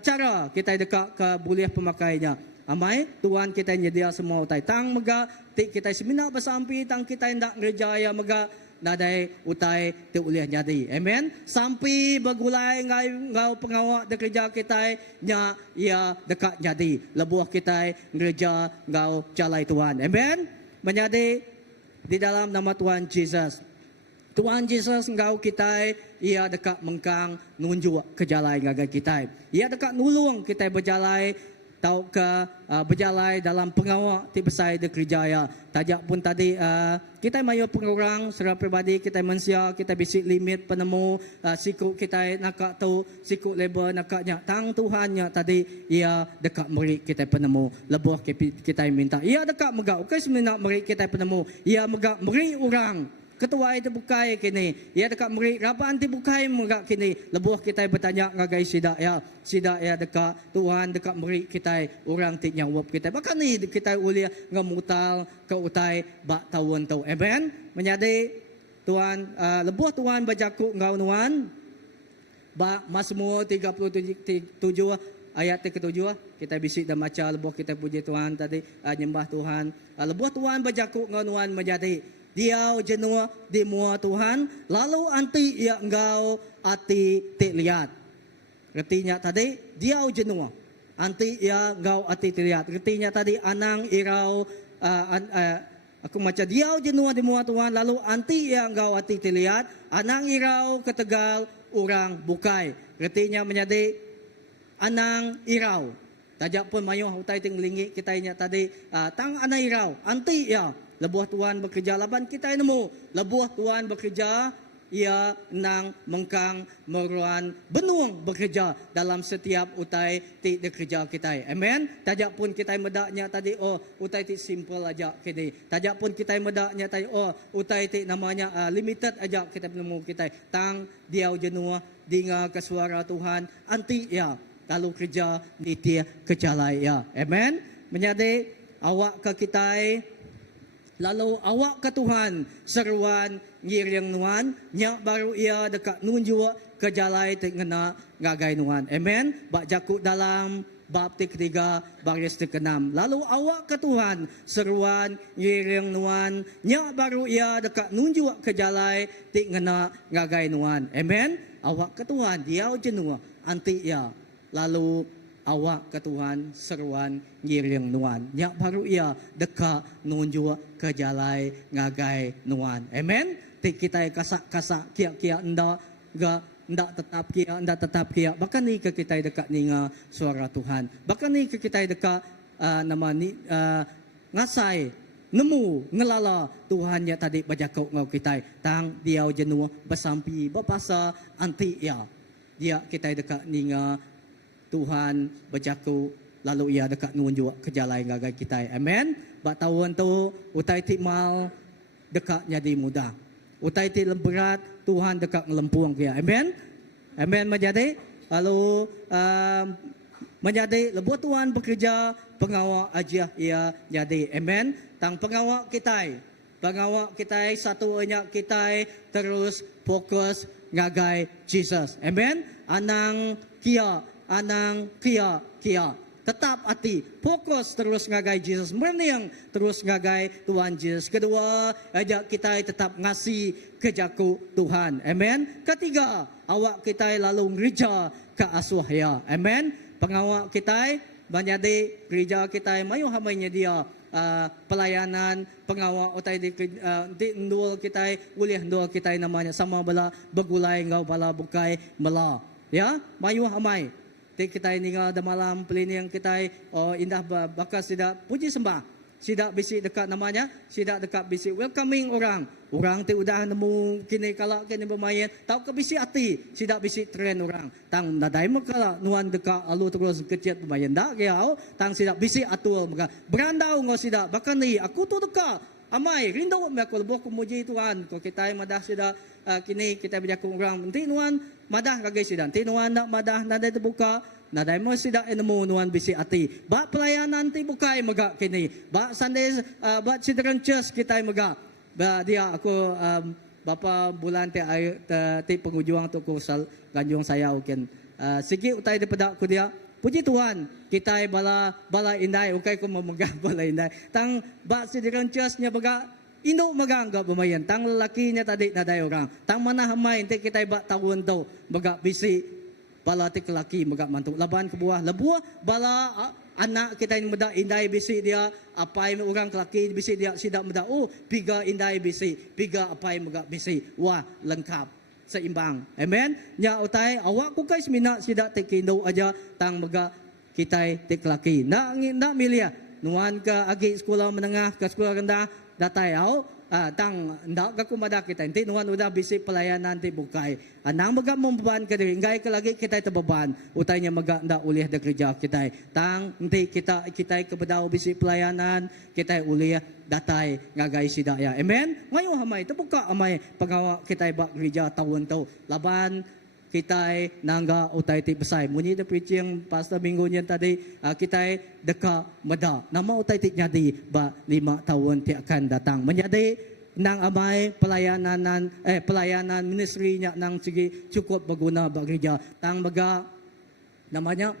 cara kita dekat ke buliah pemakainya. Amai Tuhan kita nyedia semua utai. Tang mega ti kita semina bersampi, tang kita ndak gereja ya mega nadai utai te uliah jadi. Amen. Sampai bergulai ngau pengawak de kerja kita nya ia dekat jadi. Lebuh kita gereja ngau calai Tuhan. Amen. Menjadi di dalam nama Tuhan Yesus. Tuhan Yesus ngau kita ia dekat mengkang nunjuk ke jalan ngagai kita. Ia dekat nulung kita berjalan tau ke berjalan dalam pengawak ti besai de kerjaya tajak pun tadi kita mayu pengurang secara pribadi kita manusia kita bisik limit penemu siku kita nak tahu siku labor naknya tang Tuhannya tadi ia dekat meri kita penemu lebuh kita minta ia dekat megak okey sebenarnya meri kita penemu ia megak meri orang ketua itu bukai kini ia dekat meri rapaan ti bukai megak kini lebuh kita bertanya ngagai sida ya dekat Tuhan dekat meri kita orang ti nyawap kita bahkan ni kita uliah ngamutal ke utai bak tawon tau amen menjadi Tuhan lebuh Tuhan bajaku ngau nuan bak Mazmur 37 ayat ke-7 kita bisik dan baca lebuh kita puji Tuhan tadi nyembah Tuhan lebuh Tuhan bajaku ngau nuan menjadi Diau jenua di mua Tuhan, lalu anti ia engkau ati tik lihat. Artinya tadi, diau jenua, anti ia engkau ati tik lihat. Artinya tadi, anang irau, aku macam diau jenua di mua Tuhan, lalu anti ia engkau ati tik lihat. Anang irau ketegal orang bukai. Artinya menjadi anang irau. Tajak pun mayuh utai tinglingi kita ingat tadi, tang anang irau, anti ia. Lebuh Tuhan bekerja laban kita nemu. Lebuh Tuhan bekerja ia nang mengkang meruan benuang bekerja dalam setiap utai ti kerja kita. Amen. Tajak pun kita medaknya tadi utai ti simple aja kini. Tajak pun kita medaknya tadi utai ti namanya limited aja kita nemu kita. Tang diau jenua dengar ke suara Tuhan anti ya lalu kerja nitia kejalai ya. Amen. Menjadi awak ke kita lalu awak ke Tuhan seruan ngiriang nuan nya baru ia dekat nunjuk ke jalai tengena ngagai nuan. Amen. Bak jakut dalam bab ketiga baris ke-6. Lalu awak ke Tuhan seruan ngiriang nuan nya baru ia dekat nunjuk ke jalai tengena ngagai nuan. Amen. Awak ke Tuhan diau jenua anti ia lalu awak ke Tuhan seruan ngiriang nuan. Nya baru ia dekat nunjuk ke jalai ngagai nuan. Amen. Ti kita kasak-kasak kia-kia ndak tetap kia. Bahkan ni ke kita dekat ninga suara Tuhan. Bahkan ni ke kita dekat nama ni ngasai nemu ngelala Tuhan ya tadi bajakau ngau kita tang dia jenuh bersampi berpasa anti ya dia kita dekat ninga Tuhan berjakau lalu ia dekat nunjuk ke jalan gagai kita. Amen. Bak tahun tu utai tikmal dekat jadi mudah. Utai ti berat Tuhan dekat ngelempuang dia. Amen. Amen menjadi lalu menjadi lebuat Tuhan bekerja pengawal aja ia jadi. Amen. Tang pengawal kita satu banyak kita terus fokus ngagai Jesus. Amen. Anang kia tetap hati fokus terus ngagai Jesus, meniang terus ngagai Tuhan Jesus. Kedua, ajak kita tetap ngasih kejaku Tuhan. Amen. Ketiga, awak kita lalu gereja ke asuh ya. Amen. Pengawak kita menjadi gereja kita mayu hamainya dia pelayanan pengawal utai di ndul kita ulih ndul kita namanya sama bala begulai ngau bala bukai mela ya mayu hamai ti kita ini ngada malam pelini yang kita indah bakas tidak puji sembah sidak bisi dekat namanya sidak dekat bisi welcoming orang ti udah nemu kini kalak kini bermain tau ke bisi hati sidak bisi tren orang tang nadai makala nuan dekat alu terus kecil bermain dak kiau tang sidak bisi atul maka berandau ngau sidak bahkan ni aku tu dekat amai rindu aku lebih memuji Tuhan ko kita madah sidak kini kita berjakung orang nanti nuan madah kagai sidak nanti nuan nak madah nadai terbuka nadai mo sidak enemu nuan bisi ati ba pelayanan ti bukai maga kini ba Sunday ba children church kita maga ba dia aku bapa bulan ti pengujuang tu ku sal ganjong saya uken sigi utai daripada aku dia puji Tuhan kita bala indai ukai ko memegang bala indai tang ba children church nya baga Indo magangga bumayan tang lelakinya tadi nadai orang tang mana hamai ti kita ba tahun tu baga bisi bala ti kelaki magak mantuk laban kebuah lebuah bala anak kita yang muda indai bisi dia apai orang kelaki bisi dia sidak muda piga indai bisi piga apai magak bisi wah lengkap seimbang. Amen. Nya utai awak ku guys mina sidak ti kindo aja tang magak kita ti kelaki nak milia nuan ke agi sekolah menengah ke sekolah rendah datai tang ndak ka kumada kita inti nuan udah bisi pelayanan ti bukai anang maga membeban ke diri ngai ke lagi kita tebeban utainya maga ndak ulih de kerja kita tang inti kita kebedau bisi pelayanan kita ulih datai ngagai sida ya. Amen. Ngayo hamai terbuka amai pengawak kita bak gereja tahun tu laban kita nangga utai ti besai munyi de preaching pastor minggu nya tadi kita deka meda nama utai ti nyadi ba 5 tahun ti akan datang menjadi nang amai pelayanan ministry nya nang sigi cukup berguna bagi gereja tang baga namanya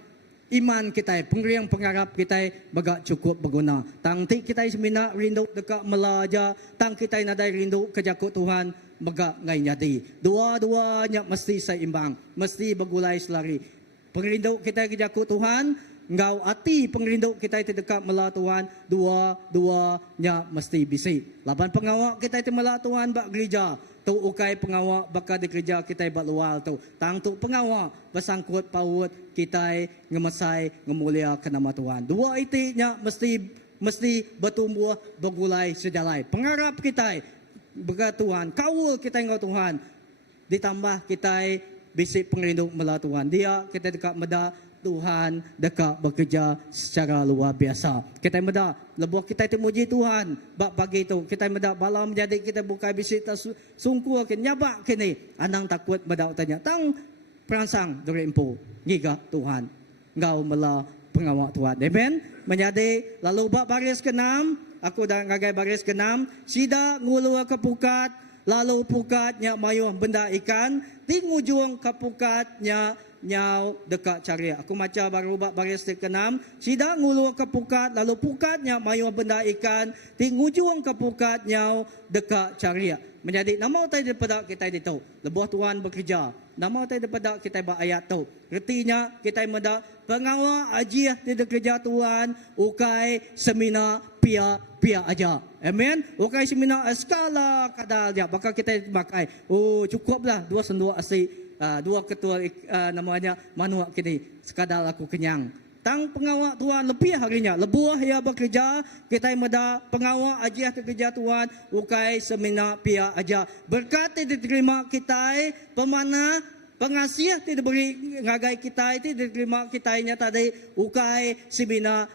iman kita pengarap kita baga cukup berguna tang ti kita semina rindu deka melaja tang kita nadai rindu kejakut Tuhan baga ngai nyadi dua-duanya mesti seimbang mesti bergulai selari pengrindu kita kejakut Tuhan ngau hati pengrindu kita itu dekat mela Tuhan dua-duanya mesti bisi laban pengawak kita itu mela Tuhan bak gereja tu ukai pengawak bakal di gereja kita bak luar tu tang tu pengawak bersangkut paut kita ngemesai ngemulia ke nama Tuhan dua itinya mesti bertumbuh bergulai sejalai pengarap kita berkat Tuhan, kawul kita engkau Tuhan. Ditambah kita bisi pengrindu mela Tuhan. Dia kita dekat meda Tuhan dekat bekerja secara luar biasa. Kita meda lebuh kita muji Tuhan. Bak pagi itu kita meda bala menjadi kita buka bisi sungku nyabak kini. Anang takut meda tanya tang perangsang dari empu ngiga Tuhan. Engkau mela pengawak Tuhan. Amen. Menjadi lalu bak baris ke-6 aku dah ngagai baris ke-6 sida ngulu ke pukat lalu pukatnya mayuh benda ikan tingujung ke pukatnya nyau dekat cari aku maca baru baris ke-6 sida ngulu ke pukat lalu pukatnya mayuh benda ikan tingujung ke pukat nyau dekat cari menjadi nama utai daripada kita itu lebuh Tuhan bekerja nama utai daripada kita ayat tu retinya kita meda pengawal ajiah di kerja Tuhan ukai semina pia aja. Amen. Ukai semina skala kadal dia bakal kita pakai. Cukuplah 2 sendok asi 2 ketua namanya manuak kini sekadar aku kenyang. Tang pengawal Tuhan lebih harinya. Lebuah ia bekerja, kita meda pengawal aja kerja Tuhan, ukai semina pia aja. Berkat diterima kita, pemana pengasih tidak beri ngagai kita itu diterima kitanya tadi, ukai semina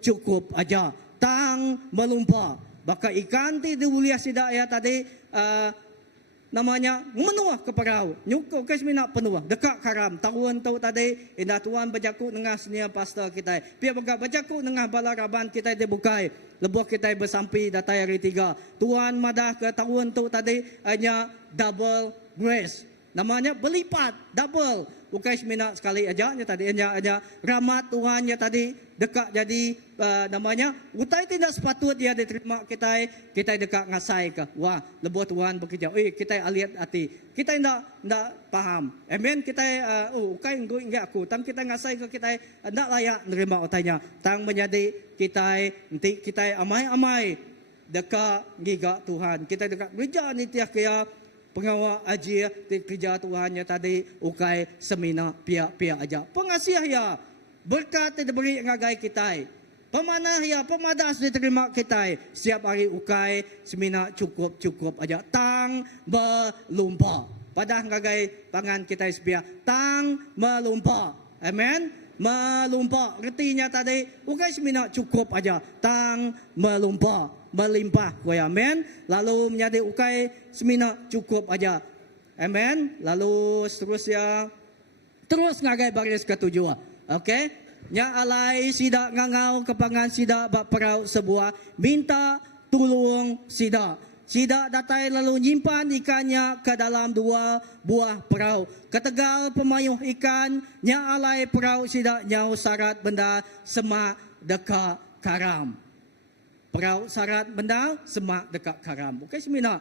cukup aja. Tang melumpa. Baka ikan tidak uliah sidak ya tadi, namanya menuah ke parau nyuko kes mina penuah dekat karam tahun tu tadi indah tuan berjaku dengan senia pastor kita pia berjaku dengan balaraban kita dibukai lebuh kita bersampi datai hari 3 tuan madah ke tahun tu tadi hanya double grace namanya berlipat double bukan mina sekali aja tadi hanya rahmat Tuhan ya tadi dekat jadi namanya utai tidak sepatut dia diterima kita dekat ngasai ke wah lebuh Tuhan bekerja kita aliat hati kita tidak paham amen kita ukai enggak aku tang kita ngasai ke kita tidak layak nerima utainya tang menjadi kita nanti kita amai dekat giga Tuhan kita dekat gereja nitiah kaya pengawal aja di kerja Tuhannya tadi ukai semina pia aja pengasih ya berkat diberi ngagai kita pemanah ya pemadas diterima kita setiap hari ukai semina cukup aja tang melumpa pada ngagai pangan kita sepia tang melumpa amen melumpa artinya tadi ukai semina cukup aja tang melumpa melimpah kuya amen lalu menjadi ukai semina cukup aja amen lalu seterusnya terus ngagai baris ketujuh okey nya alai sida ngangau kepangan sida bak perau sebuah minta tolong sida datai lalu nyimpan ikannya ke dalam 2 buah perahu ketegal pemayuh ikan nya alai perahu sida nyau syarat benda semak dekat karam perahu syarat benda semak dekat karam. Bukan semina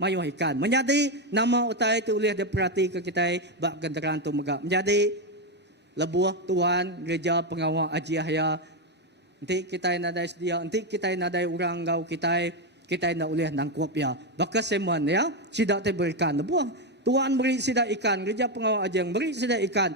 mayuh ikan. Menjadi nama utai itu boleh diperhati ke kita bak genderaan tu megak. Menjadi lebuah Tuhan gereja pengawal ajiah ya. Nanti kita nadai sedia, nanti kita nadai orang gau kita nak boleh nangkup ya. Baka seman ya, sidak berikan lebuah. Tuhan beri sidak ikan, gereja pengawal ajiah beri sidak ikan.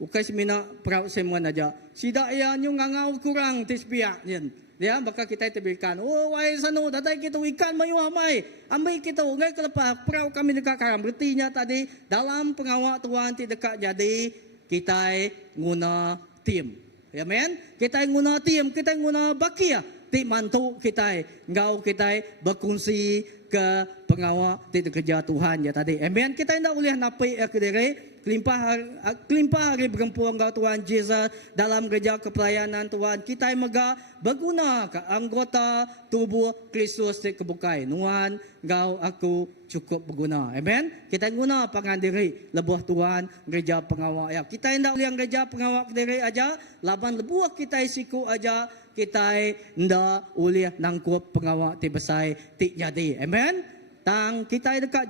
Bukan semina perahu seman aja. Sidak ya nyung ngangau kurang tispiak nyen. Ya, maka kita diberikan. Oh, wahai sanu, datai kita ikan mayu amai. Ambil kita, ngai kelepas perahu kami dekat karam. Berartinya tadi, dalam pengawal Tuhan tidak dekat jadi, kita guna tim. Ya, men? Kita guna tim, kita guna bakia. Tim mantu kita, ngau kita berkongsi ke pengawal tidak kerja Tuhan ya tadi. Amen. Kita tidak boleh napai ke diri. Kelimpah hari bergempuang kau Tuhan Yesus dalam gereja kepelayanan Tuhan kita mega berguna ke anggota tubuh Kristus kebukai nuan kau aku cukup berguna amen kita guna pangan diri lebuh Tuhan gereja pengawal ya kita hendak liang gereja pengawal diri aja laban lebuh kita siku aja kita hendak uliah nangkup pengawal ti besai ti jadi amen tang kita dekat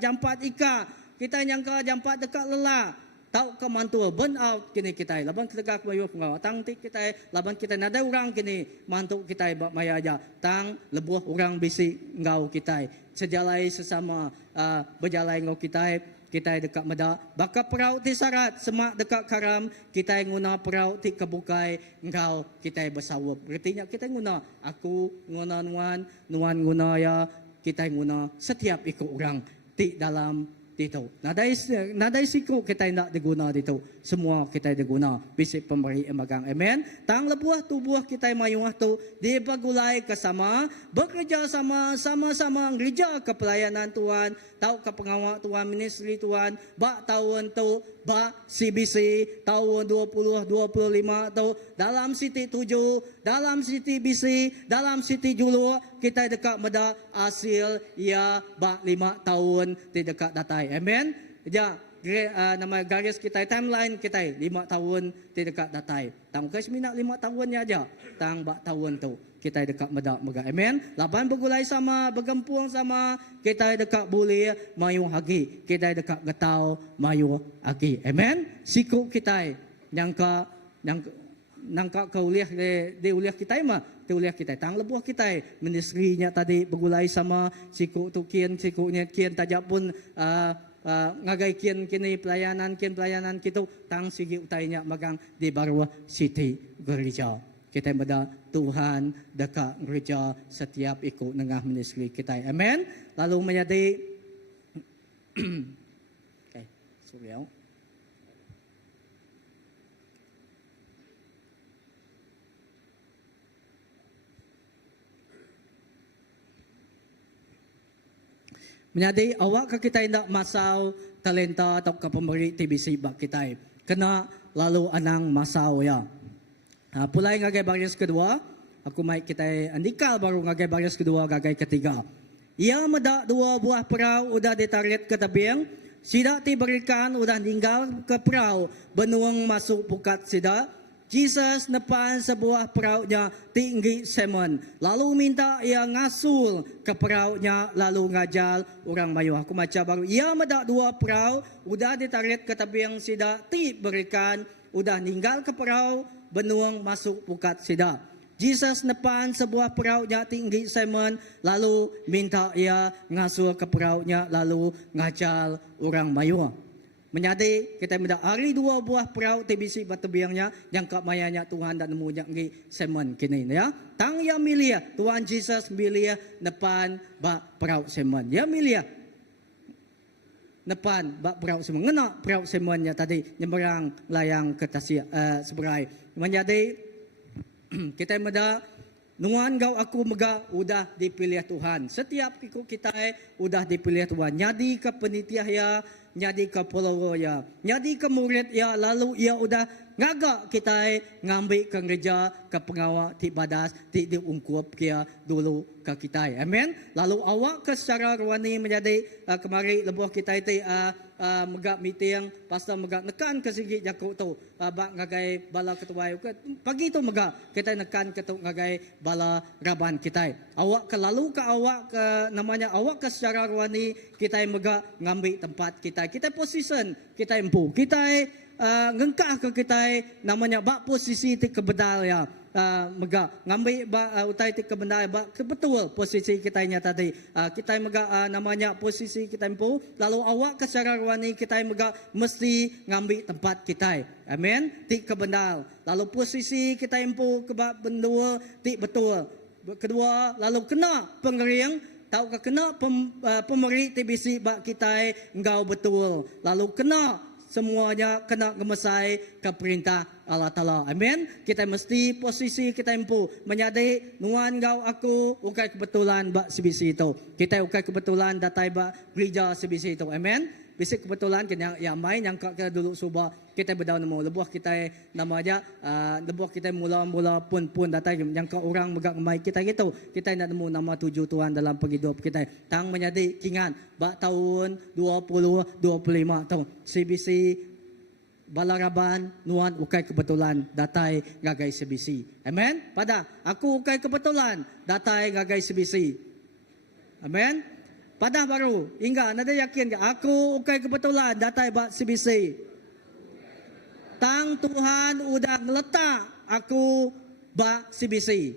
jampat ika kita nyangka jampat dekat lelah. Tahu ke mantua burn out kini kita. Laban kita gak bayar pengawal. Tang tik kita. Laban kita nada orang kini. Mantu kita bak maya aja. Tang lebuh orang bisi ngau kita. Sejalai sesama berjalai ngau kita. Kita dekat meda. Baka perahu ti syarat. Semak dekat karam. Kita guna perahu ti kebukai. Ngau kita bersawap. Artinya kita guna. Aku guna nuan guna ya. Kita guna setiap ikut orang. Ti dalam dito. Nadai siku kita tidak diguna dito. Semua kita diguna. Bisik pemberi emagang. Amen. Tang lebuah tubuh kita mayuah tu dibagulai kesama. Bekerja sama-sama gereja kepelayanan Tuhan. Tahu ke pengawal Tuhan, ministry Tuhan. Bak tahun tu, bak CBC tahun 2025 tu. Dalam Siti 7, dalam Siti BC, dalam Siti Julu. Kita dekat meda hasil ya bak 5 tahun di dekat datai. Amen. Ja nama garis kita timeline kita 5 tahun di dekat datai. Tang kes minat 5 tahunnya aja. Tang bak tahun tu kita dekat meda. Amen. Laban bergulai sama, bergempuang sama, kita dekat boleh mayu hagi. Kita dekat getau mayu hagi. Amen. Siku kita nyangka kau lihat de uliah kita mah te uliah kita tang lebuh kita ministrinya tadi bergulai sama siku tu kian sikunya kian tajak pun ngagay kini pelayanan kita tang sigi utainya magang di Barua City Gereja. Kita berdoa Tuhan dekat gereja setiap ikut nengah ministry kita. Amen. Lalu menjadi okay, sorry. Menjadi awak ke kita tidak masau talenta atau ke pemberi TBC bak kita. Kena lalu anang masau ya. Pulai ngagai baris kedua, aku mai kita andikal baru ngagai baris kedua, ngagai ketiga. Ia medak 2 buah perahu udah ditarik ke tebing, sida diberikan udah tinggal ke perahu, benuang masuk pukat sida. Jesus depan sebuah perahunya tinggi semen. Lalu minta ia ngasul ke perahunya lalu ngajal orang mayuh. Aku baca baru. Ia medak 2 perahu udah ditarik ke tebing sida diberikan udah tinggal ke perahu benuang masuk pukat sida. Jesus depan sebuah perahunya tinggi semen lalu minta ia ngasul ke perahunya lalu ngajal orang mayuh. Menyadi kita minta hari 2 buah perahu TBC batubiangnya yang kak mayanya Tuhan dan munya ngi semen kini ya. Tang ya milia Tuhan Jesus milia depan bak perahu semen. Ya milia depan bak perahu semen. Ngena perahu semennya tadi nyeberang layang ke Tasya seberai. Menyadi kita minta nuan gau aku mega udah dipilih Tuhan. Setiap kita udah dipilih Tuhan. Nyadi ke penitiah ya, nyadi ke follower ya, nyadi ke murid ya, lalu ia udah ngagak kita ngambil ke gereja ke pengawal ti badas ti diungkup kia dulu ke kita. Amen. Lalu awak ke secara rohani menjadi kemari lebuh kita itu megak meeting pastor megak nekan ke sigi jakuk tu bak ngagai bala ketua pagi tu megak kita nekan ke tu ngagai bala raban kita. Awak ke lalu ke awak ke namanya awak ke secara rohani kita megak ngambil tempat kita. Kita position kita empu kita ngengkah ke kita namanya bak posisi ti kebedal ya. Mega ngambil utai ti kebendal bak kebetul posisi kita nya tadi kita mega namanya posisi kita empu lalu awak ke secara rohani kita mega mesti ngambil tempat kita. Amen. Ti kebendal lalu posisi kita empu ke bak bendua ti betul. Kedua lalu kena pengering tahu ke kena pemeri TBC bak kita engkau betul lalu kena semuanya kena gemesai ke perintah Allah Ta'ala. Amin. Kita mesti posisi kita empu menyadari nuan gau aku ukai kebetulan bak sebisi itu. Kita ukai kebetulan datai bak gereja sebisi itu. Amin. Bisik kebetulan kena yang main yang kita dulu subah kita berdaun nemu lebuh kita namanya lebuh kita mula-mula pun datai yang ke orang megak mai kita gitu. Kita nak nemu nama tuju Tuhan dalam penghidup kita. Tang menyadi kingan bak tahun 2025 tahun CBC Balaraban nuan ukai kebetulan datai ngagai CBC. Amen. Pada aku ukai kebetulan datai ngagai CBC. Amen. Pada baru hingga nada yakin aku ukai kebetulan datai bak CBC. Tang Tuhan udah ngeletak aku bak CBC.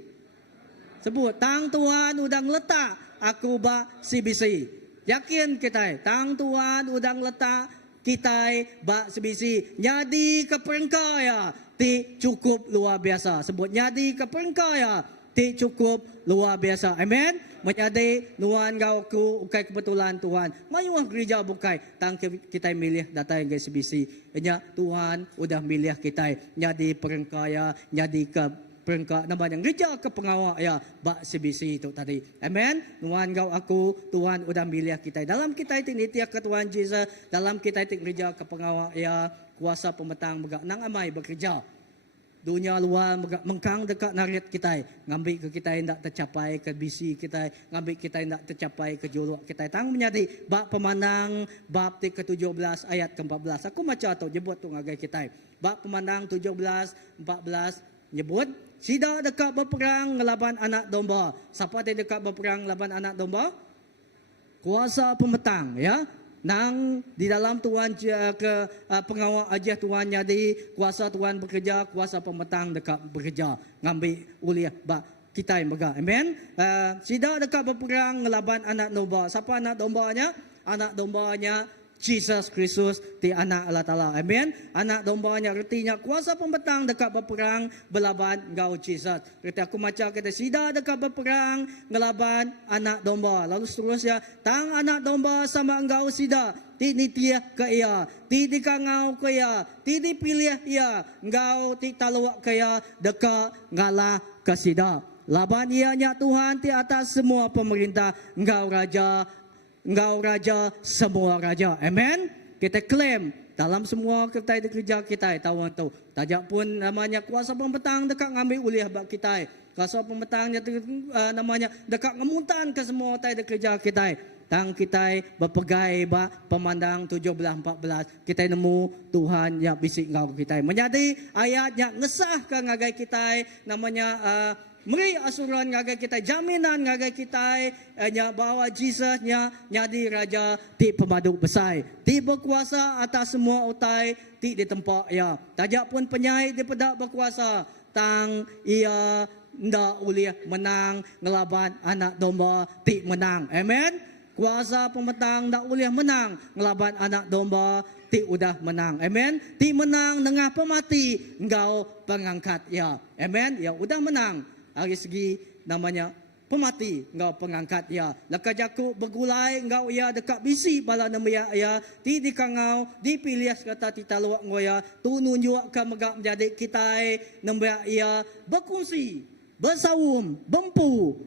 Sebut tang Tuhan udah ngeletak aku bak CBC. Yakin kita tang Tuhan udah ngeletak kita bak CBC. Nyadi ke perengkaya ti cukup luar biasa. Sebut nyadi ke perengkaya ti cukup luar biasa. Amen. Menyadari nuan gau ku ukai kebetulan Tuhan. Mayuah gereja bukai tang kita milih datai ke CBC. Nya Tuhan udah milih kita. Nyadi perengkaya, nyadi ke perengka namanya gereja ke pengawal ya bak CBC itu tadi. Amen. Nuan gau aku Tuhan udah milih kita. Dalam kita itu nitia ke Tuhan Jesus, dalam kita itu gereja ke pengawal ya kuasa pemetang megak nang amai bekerja. Dunia luar mengkang dekat narit kita, ngambil ke kita hendak tercapai ke bisi kita, ngambil kita hendak tercapai ke juluk kita. Tang menjadi bab pemandang bab ke-17 ayat ke-14. Aku macam tu nyebut tu ngagai kita. Bab pemandang 17:14 nyebut sida dekat berperang ngelaban anak domba. Siapa dia dekat berperang ngelaban anak domba? Kuasa pemetang ya. Nang di dalam Tuhan ke pengawal aja Tuhan jadi kuasa Tuhan bekerja, kuasa pemetang dekat bekerja ngambil uliah bak kita yang mega. Amen. Sida dekat berperang ngelaban anak domba. Siapa anak dombanya? Anak dombanya Jesus Kristus ti anak Allah Ta'ala. Amen. Anak dombanya artinya kuasa pembetang dekat berperang belaban ngau Jesus. Reti aku macam kita sida dekat berperang ngelaban anak domba. Lalu seterusnya tang anak domba sama engkau sida. Ti nitia ke ia, ti dikangau ke ia, ti dipilih ia, engkau ti taluak ke ia dekat ngalah ke sida. Laban ianya Tuhan ti atas semua pemerintah, engkau raja semua raja. Amen. Kita klaim dalam semua kertai kerja kita tahun tu. Tajak pun namanya kuasa pembetang dekat ngambil ulih bak kita. Kuasa pembetangnya namanya dekat ngemutan ke semua tai kerja kita. Tang kita berpegai bak pemandang 17-14. Kita nemu Tuhan yang bisik ngau kita. Menjadi ayat yang ngesah ke ngagai kita namanya meri asuran ngagai kita, jaminan ngagai kita nya bahwa Jesus nya jadi raja ti pemadu besar, ti berkuasa atas semua utai ti di tempat ya. Tajak pun penyai di pedak berkuasa, tang ia ndak uliah menang ngelaban anak domba ti menang. Amen. Kuasa pemetang ndak uliah menang ngelaban anak domba ti udah menang. Amen. Ti menang dengan pemati engkau pengangkat ya. Amen. Ya udah menang. Dari segi namanya pemati engkau pengangkat ya. Laka jaku bergulai engkau ya dekat bisi bala nama ya. Ti dikangau dipilih kata ti taluak ngoya. Tu nunjuk ke megak menjadi kita nama ya berkongsi, bersawum, bempu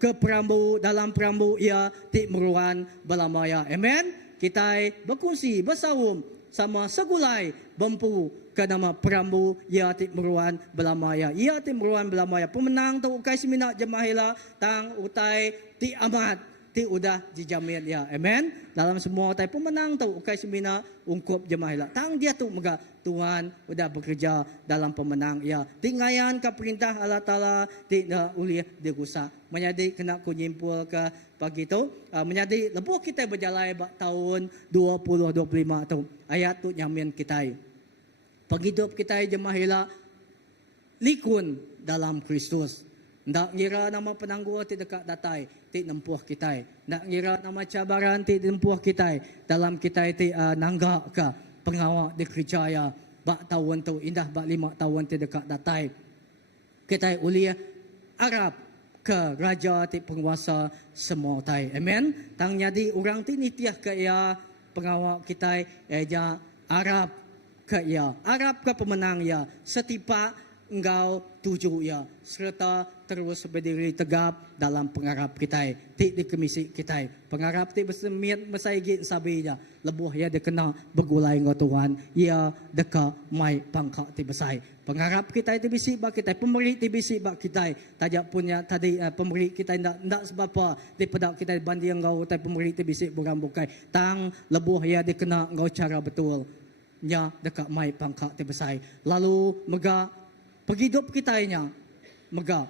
ke perambu dalam perambu ia ti meruan belamaya. Amen. Kita berkongsi, bersawum sama segulai bempu ke nama perambu ia ti meruan belamaya. Ia ti meruan belamaya. Pemenang tu ukai semina jemahila tang utai ti amat ti udah dijamin ya. Amen. Dalam semua utai pemenang tu ukai semina ungkup jemahila. Tang dia tu mega Tuhan udah bekerja dalam pemenang ya. Tinggayan ke perintah Allah Ta'ala tidak uliah digusa. Menjadi kena kunyimpul ke pagi tu. Menjadi lebuh kita berjalan tahun 2025 tu. Ayat tu nyamin kita. Penghidup kita jemahila likun dalam Kristus. Ndak ngira nama penangguh ti dekat datai ti nempuh kita. Ndak ngira nama cabaran ti nempuh kita. Dalam kita ti nanggak ke pengawal dikerjaya bak tahun tu indah bak 5 tahun ti dekat datai. Kita uliah Arab ke raja ti penguasa semua tai. Amen. Tang jadi orang ti nitiah ke ia pengawal kita ja Arab ke ia. Arab ke pemenang ya. Setipa engkau tuju ya. Serta terus berdiri tegap dalam pengarap kita. Ti di kemisi kita. Pengarap ti bersemiat mesaigi sabinya. Lebuh ya dia kena bergulai ngau Tuhan. Ia deka mai pangkak ti besai. Pengarap kita ti bisi bak kita. Pemberi ti bisi bak kita. Tajak punya tadi pemberi kita ndak sebab apa. Di pedak kita banding ngau tai pemberi ti bisi bukan bukai. Tang lebuh ya dia kena ngau cara betul. Nya deka mai pangkak ti besai. Lalu mega penghidup kita nya mega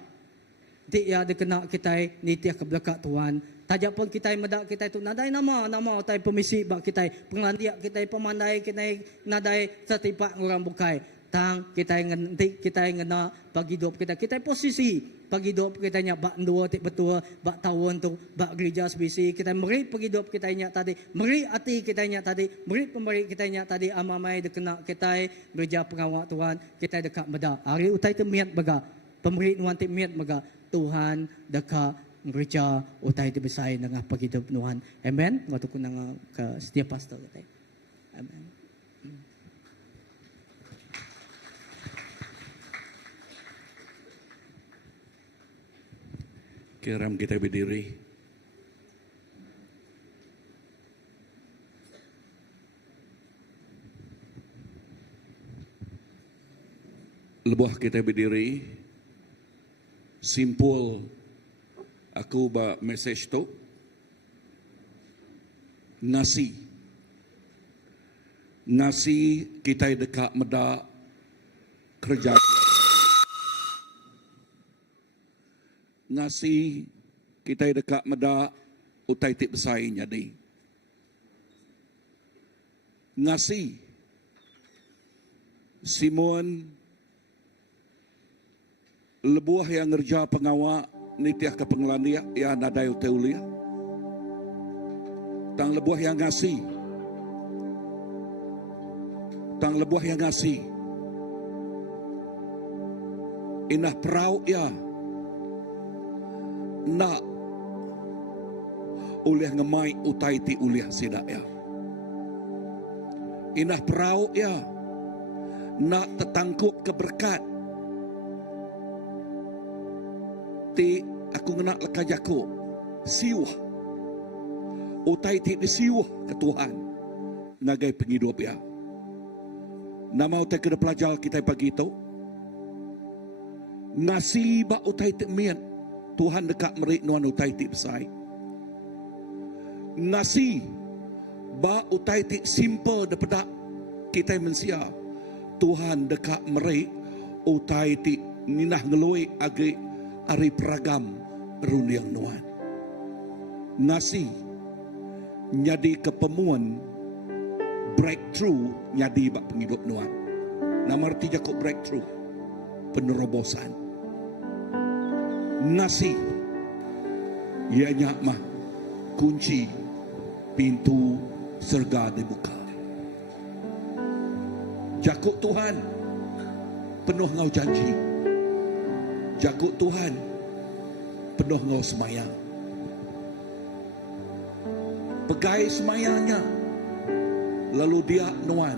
dia dikena kita nitiah ke belakang Tuhan. Tajak pun kita medak kita itu nadai nama tai pemisi bak kita pengelandiak kita pemandai kita nadai setipak orang bukai. Tang kita ngenti kita ngena bagi hidup kita posisi bagi hidup kita nya bak dua tik betul bak tahun tu bak gereja sebisi kita meri bagi hidup kita nya tadi meri hati kita nya tadi meri pemberi kita nya tadi amamai dikena kita gereja pengawal Tuhan kita dekat medak hari utai tu miat baga pemberi nuan ti miat baga Tuhan dekat gereja utai ti besai dengan bagi hidup Tuhan. Amen. Waktu ku nang ke setiap pastor kita. Amen. Kiram kita berdiri. Lebuh kita berdiri. Simpul aku ba message tu. Nasi kita dekat medak kerja. Nasi kita dekat medak utai tik besai jadi. Nasi Simon lebuah yang ngerja pengawak nitiah ke penglandia ya nadai uteulia. Tang lebuah yang ngasih Tang lebuh yang ngasih. Inah perau ya. Nak. Uliah ngemai utai ti uliah sidak ya. Inah perau ya. Nak tetangkuk keberkat. Ti aku ngenak lekajaku. Siwah. Utai ti disiwah ke Tuhan. Ngagai penghidup ya. Nama utai kena pelajar kita pagi itu. Ngasih ba utai ti mian. Tuhan dekat merik nuan utai ti besai. Ngasih ba utai ti simple daripada kita mensia. Tuhan dekat merik utai ti ninah ngeloi agi ari peragam runiang nuan. Ngasih nyadi kepemuan breakthrough nyadi bak penghidup nuan. Nama arti jakuk breakthrough penerobosan. Ngasih ianya mah kunci pintu surga dibuka. Jakuk Tuhan penuh ngau janji. Jakuk Tuhan penuh ngau semayang. Pegai semayangnya. Lalu dia nuan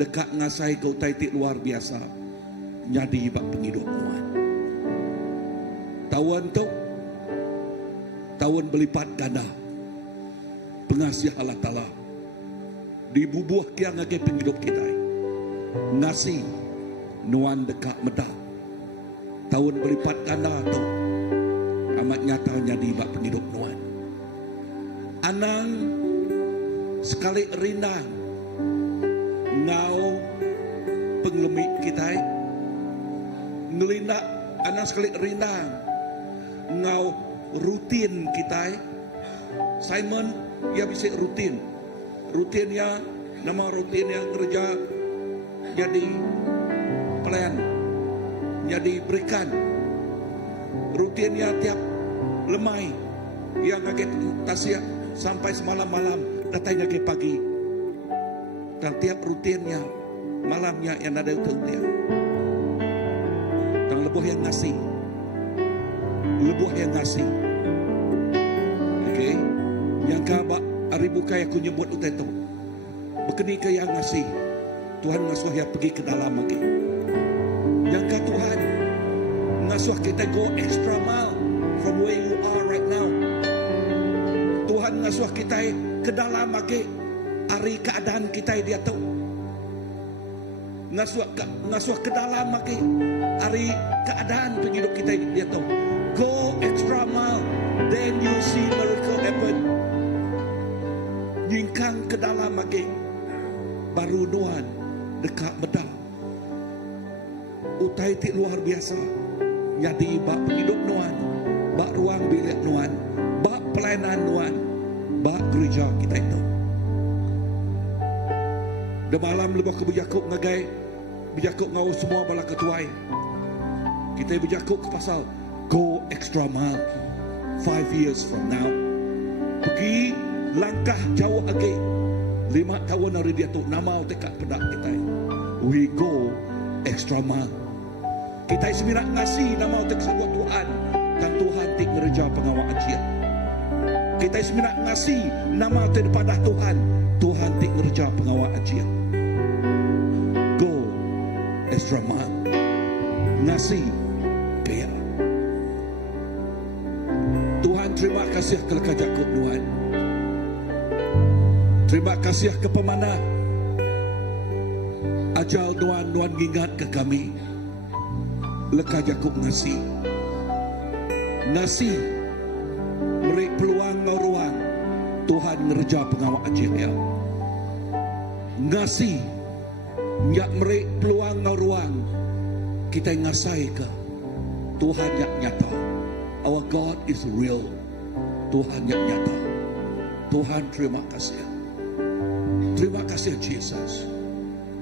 dekat ngasai kau taitik luar biasa. Nyadi bak penghidup nuan. Tahun tu tahun berlipat ganda. Pengasih Allah Ta'ala dibubuh kiang agai penghidup kita. Ngasih nuan dekat medah. Tahun berlipat ganda tu amat nyata nyadi bak penghidup nuan. Anang sekali rindang ngau penglemik kita. Ngelindak anang sekali rindang ngau rutin kita. Simon ia bisa rutin. Rutinnya nama rutinnya kerja jadi pelayan, jadi berikan. Rutinnya tiap lemai yang ngaget tasya sampai semalam-malam datangnya ke pagi. Dan tiap rutinnya malamnya yang ada itu dia. Dan lebuh yang ngasih. Lebuh yang ngasih. Okey. Yang kabak hari buka aku nyebut utai tu. Bekeni ke yang ngasih. Tuhan ngasuh ya pergi ke dalam lagi. Yang ka Tuhan ngasuh kita go extra mile from where you are right now. Tuhan ngasuh kita ke dalam lagi. Hari keadaan kita dia tahu. Ngasuh ke dalam lagi. Hari keadaan penghidup kita dia tahu. Go extra mile, then you see miracle happen. Nyingkang ke dalam lagi. Baru nuan dekat medal. Utai ti luar biasa. Jadi bak penghidup nuan, bak ruang bilik nuan, bak pelayanan nuan, bak gereja kita itu. De malam lebih ke berjakuk ngagai, berjakuk ngau semua bala ketuai. Kita berjakuk ke pasal go extra mile 5 years from now. Pergi langkah jauh lagi 5 tahun hari dia tu nama dekat pedak kita. We go extra mile. Kita semirak ngasih nama dekat sebuah Tuhan dan Tuhan tik ngereja pengawal ajian. Kita semirak ngasih nama daripada Tuhan, Tuhan tik ngereja pengawal ajian. Go extra mile. Ngasih kaya. Tuhan terima kasih kelak jakut Tuhan. Terima kasih ke pemanah. Ajal Tuhan ingat ke kami. Leka Jakub ngasih. Ngasih. Beri peluang ngau ruang. Tuhan ngerja pengawal ajian. Ngasih. Nyak beri peluang ngau ruang. Kita ngasai ke. Tuhan yang nyata. Our God is real. Tuhan yang nyata. Tuhan terima kasih. Terima kasih Jesus.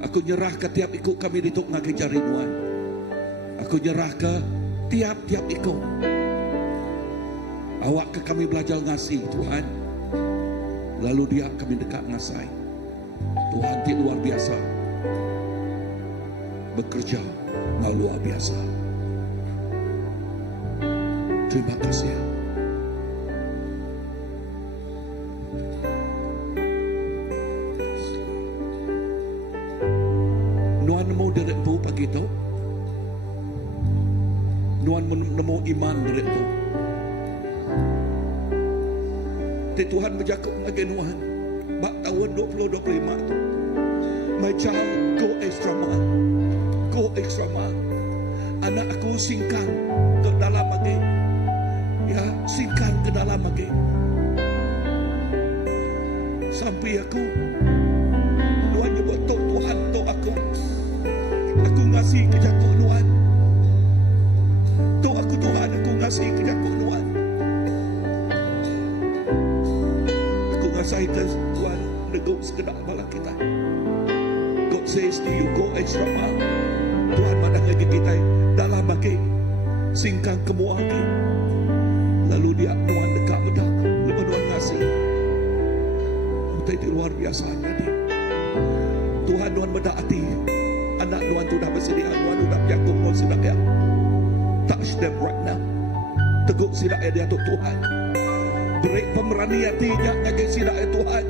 Aku nyerah ke tiap ikut kami dituk ngagai jari Tuhan. Aku nyerah ke tiap-tiap ikut. Awak ke kami belajar ngasih Tuhan. Lalu dia kami dekat ngasai. Tuhan ti luar biasa. Bekerja luar biasa. Terima kasih. Nuan nemu derek bu pagi tu. Nuan nemu iman derek tu. Tuhan menjaga lagi Nuan. Bak tahun 2025 tu. My child, go extra mile. Go extra mile. Anak aku singkang ke dalam lagi. Ya, singkang ke dalam lagi. Sampai aku Tuhan nyebut tok Tuhan tok aku. Aku ngasih kejap tok Tuhan. Tok aku Tuhan, aku ngasih kejap tok Tuhan. Aku ngasih ke Tuhan negok sekedar bala kita. God says to you, go extra mile. Tuhan mandang lagi kita dalam lagi singkang kemu lagi. Lalu dia Tuhan dekat bedak, lalu Tuhan ngasih. Itu luar biasanya dia. Tuhan bedak hati. Anak Tuhan sudah bersedia, Tuhan sudah piakung, Tuhan sudah ya. Touch them right now. Teguk sidak ya dia Tuhan. Beri pemerani hatinya ngajak sidak ya Tuhan.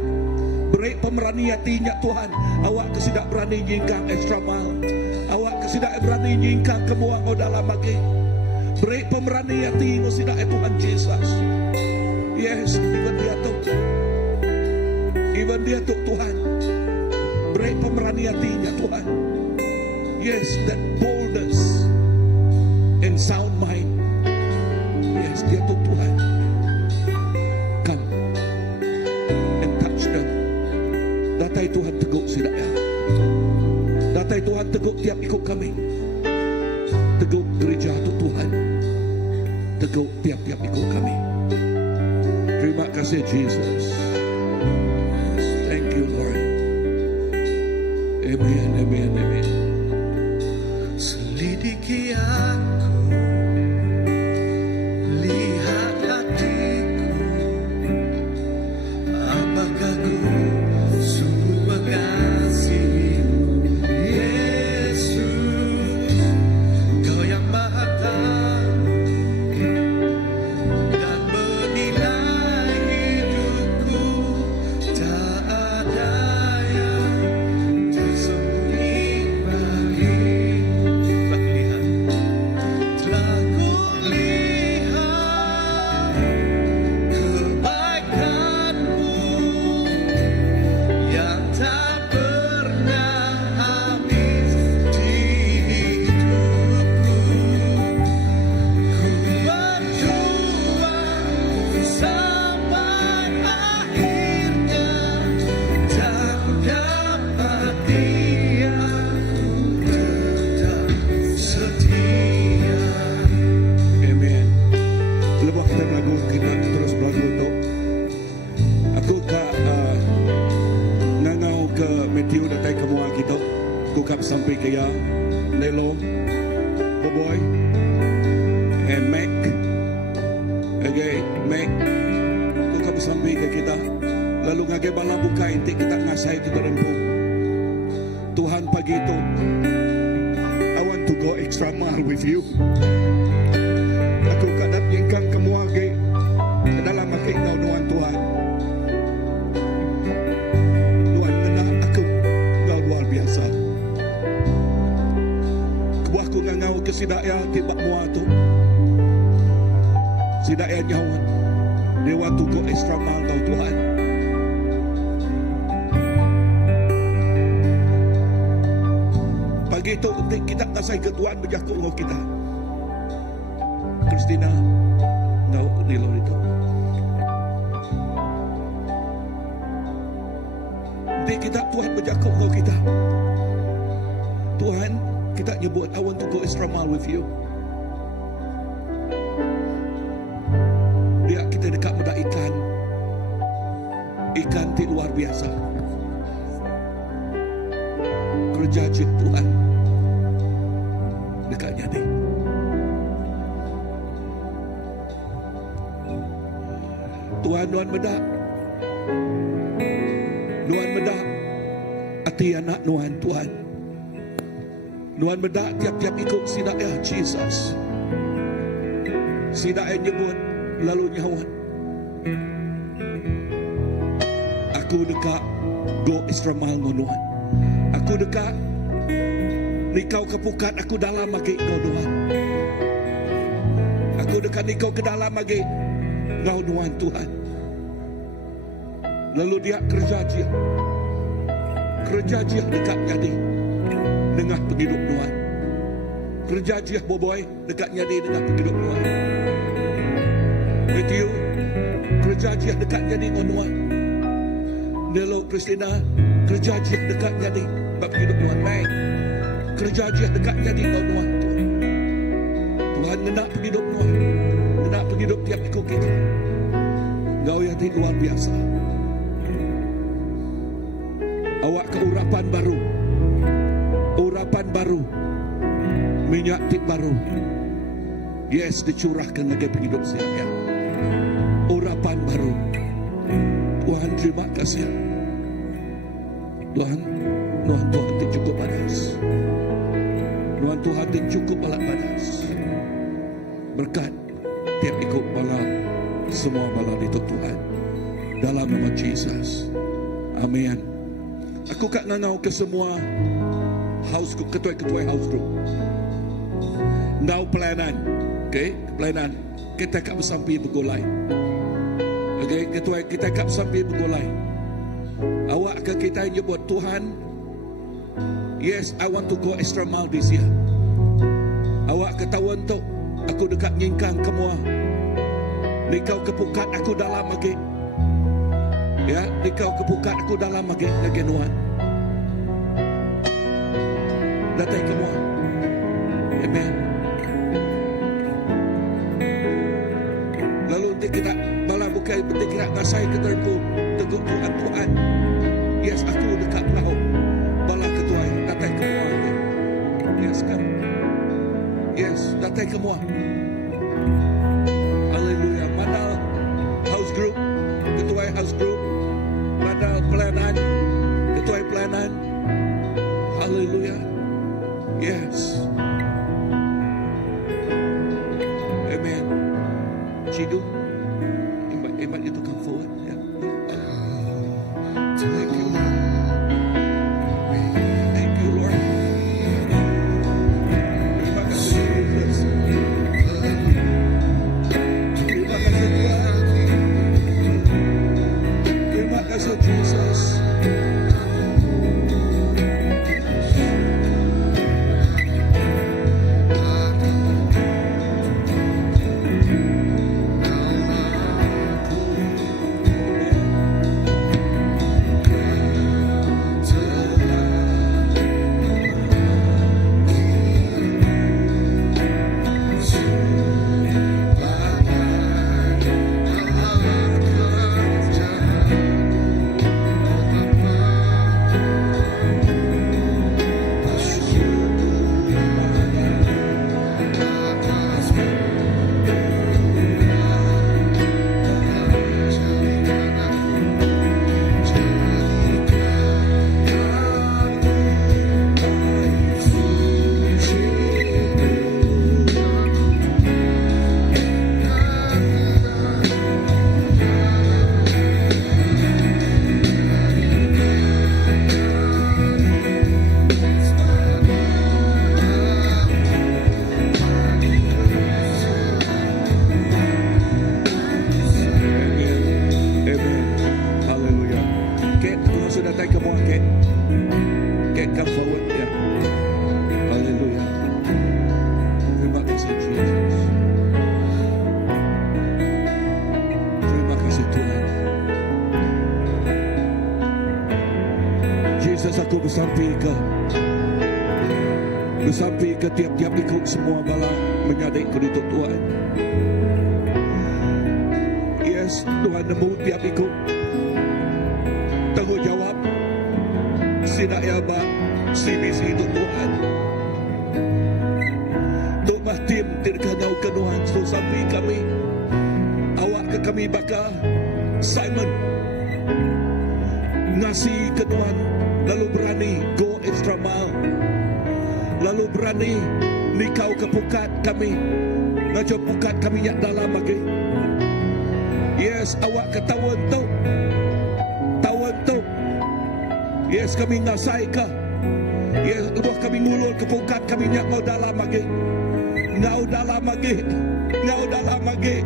Beri pemerani hatinya Tuhan. Awak kesidak berani nyingkang extra mile. Awak kesidak berani nyingkang kemuang dalam lagi. Beri pemerani hati ngosidak ya Tuhan Jesus. Yes, even dia tu. Even dia tu Tuhan. Beri pemerani hatinya Tuhan. Yes, that boldness and sound mind. Yes, dia tu Tuhan. Come and touch them. Datai Tuhan teguk sidak ya. Datai Tuhan teguk tiap ikut kami. Teguk gereja tu Tuhan. Teguk tiap-tiap ikut kami. Terima kasih Jesus. Thank you Lord. Amen, amen, amen. Selidiki aku, lihat hatiku, apakah ku sungguh mengasihimu, Yesus, Kau yang Maha Tahu dan menilai hidupku, tak ada yang tersembunyi bagimu. Telah kulihat kebaikanmu yang tak pernah habis di hidupku. Ku berjuang sampai akhirnya, tak dapat dia tetap setia. Amen. Lepas kita lagu kita terus lagu tu. Aku ngangau ke Matthew datai kemua kita. Aku kap sampai ke ya Nelo, Boboy, and Mac. Okay, Mac. Aku kap sampai ke kita. Lalu ngage bala buka inti kita ngasai tu dan bu. Tuhan pagi itu, I want to go extra mile with you. Aku kadap yingkang kemuage ke dalam makingau nuan Tuhan. Tuhan kenal aku ngau luar biasa. Kebuah ku ngangau ke sidaya tibak mua tu. Sidaya nyawan. They want to go extra mile tau Tuhan. Pagi itu kita kasih ke Tuhan berjakuk ngau kita. Christina, ngau nilo itu. Nanti kita Tuhan berjakuk ngau kita. Tuhan, kita nyebut, I want to go extra mile with you. Dia kita dekat pada ikan. Ikan ti luar biasa. Kerja cik Tuhan. Dekatnya ni. Tuhan bedak. Tuhan bedak. Berkati anak Nuhan Tuhan. Nuhan bedak tiap-tiap ikut sidak ya Jesus. Sidak yang nyebut lalu nyawan. Aku dekat go extra mile ngonuan. Aku dekat nikau kepukat aku dalam lagi ngonuan. Aku dekat nikau ke dalam lagi ngonuan Tuhan. Lalu dia kerja dia. Kerja dia dekat jadi dengan penghidup Tuhan. Kerja dia boboy dekat jadi dengan penghidup Tuhan. With you, kerja dia dekat jadi ngonuan. Nelo Kristina, kerja dia dekat jadi bab hidup Tuhan. Baik, kerja dia dekat jadi ngonuan Tuhan. Tuhan hendak penghidup Tuhan, hendak penghidup tiap ikut kita. Engkau yang luar biasa. Awak ke urapan baru, minyak tip baru. Yes, dicurahkan lagi penghidup saya. Urapan baru. Tuhan terima kasih. Tuhan tidak cukup panas. Tuhan tidak cukup balak panas. Berkat tiap ikut bala, semua bala itu Tuhan. Dalam nama Jesus. Amin. Aku kat ngangau ke semua house group, ketua-ketua house group. Ngau pelayanan. Okay, pelayanan. Kita kat bersampi bergolai. Okay, ketua kita kat bersampi bergolai. Awak ke kita nyebut Tuhan. Yes, I want to go extra mile this year. Awak ketahuan tu, aku dekat nyingkang kemua. Nikau kepukat aku dalam lagi. Ya, nikau kepukat aku dalam lagi Tuhan. Datang kemua. Amen. Lalu kita bala bukai kita ngasai ke terpu teguh Tuhan. Yes, aku dekat kau. Bala ketua datang kemua. Yes kan. Yes, datang kemua. Haleluya. Mana house group, ketua house group, mana pelayanan, ketua pelayanan. Haleluya. Yes. Amen. Cidu, invite you to come forward. Yeah. Thank you. Thank you, Lord. Terima kasih, Jesus. Terima kasih, Tuhan. Terima kasih, Jesus. Aku bersampai ke tiap-tiap ikut semua bala menyadari keriduk Tuhan. Yes, Tuhan nemu tiap ikut tanggungjawab sidak yaba si misi itu Tuhan. Tuk mahtim tirkanyau ke Tuhan so sampai kami awak ke kami baka Simon ngasih ke Tuhan lalu berani go extra mile, lalu berani nikau ke pukat kami, ngajo pukat kami yak dalam lagi. Yes, awak ke tahun tu, yes kami ngasai ka, yes lepas kami ngulur ke pukat kami yak ngau dalam lagi, ngau dalam lagi.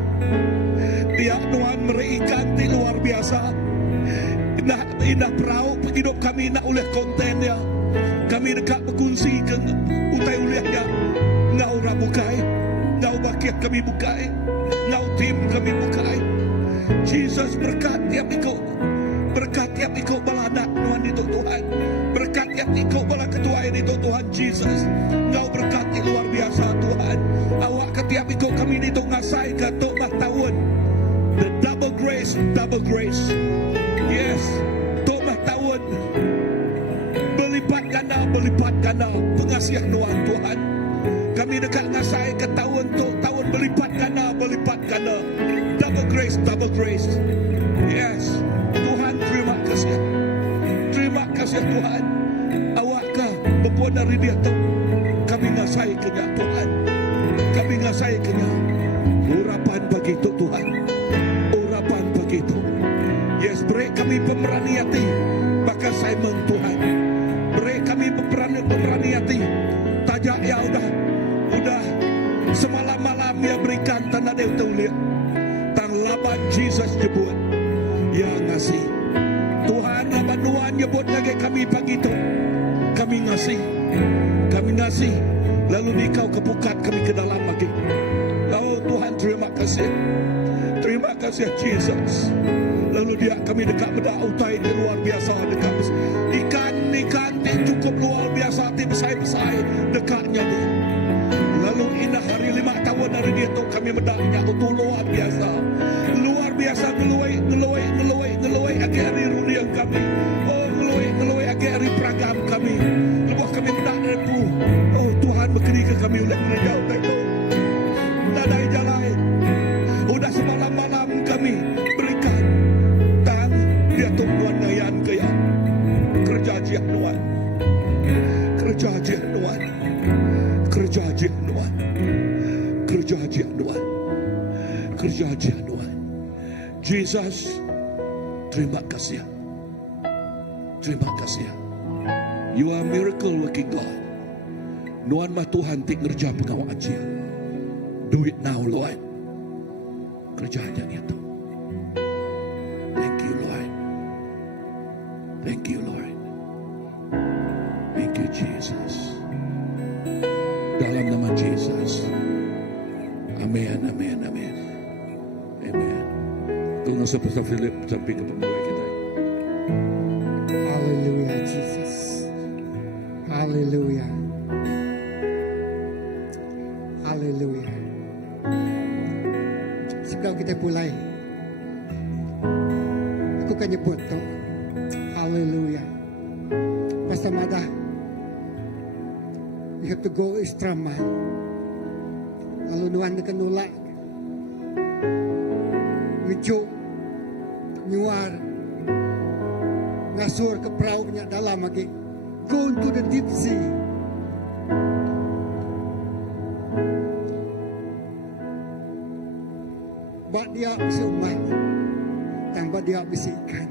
Tiap Tuhan merikan di luar biasa. Indah perahu hidup kami nak oleh kontennya. Kami dekat berkongsi ke utai ulihnya. Ngau rabukai, ngau bakiat kami bukai, ngau tim kami bukai. Jesus berkat tiap ikut balanak Tuhan itu Tuhan. Berkat tiap ikut bala ketua ini Tuhan Jesus. Ngau berkati luar biasa Tuhan. Awak ketiap ikut kami itu ngasai ke tok tahun. The double grace. Yes, tok tahun. Berlipat ganda pengasihan Tuhan. Kami dekat ngasai ke tahun berlipat ganda. Double grace. Yes, Tuhan terima kasih Tuhan. Awak kah berpuan dari dia tu. Kami ngasai kenya Tuhan. Kami ngasai kenya. Urapan begitu Tuhan. Urapan begitu. Yes, beri kami pemberani hati. Bahkan Simon Tuhan. Beri kami pemberani hati. Tajak ya udah semalam-malam dia berikan tanda dia tulis. Tang laban Jesus jebut. Ya ngasih. Tuhan laban Tuhan jebut lagi kami pagi itu. Kami ngasih. Lalu dikau kepukat kami ke dalam lagi. Oh Tuhan terima kasih Jesus. Lalu dia kami dekat bedak utai di luar biasa dekat ikan di cukup luar biasa di besai dekatnya dia. Lalu indah hari 5 tahun dari dia tu kami bedaknya itu luar biasa ngeluai agak hari runian kami. Oh ngeluai agak hari peragam kami. Lepas kami bedak dari tu. Oh Tuhan berkeri ke kami oleh menjauh itu. Nadai jalan. Udah semalam-malam kami berikan dan dia tumpuan nayan kaya kerja Tuhan. Jesus, terima kasih. You are miracle working God. Nuan mah Tuhan tik ngerja pengawal aja. Do it now, Lord. Kerja aja itu. Thank you, Lord. Thank you, Jesus. Dalam nama Jesus. Amin. Tunggu Pastor Philip sampai ke pemulai kita. Hallelujah, Jesus. Hallelujah. Sebelum kita mulai, aku akan nyebut tu. Hallelujah. Pastor Mada, you have to go extra mile. Lalu Tuhan akan nolak. Wujud nyuar ngasur ke perahu nya dalam lagi. Go into the deep sea. Buat dia bisa umat, tanpa dia bisa ikan.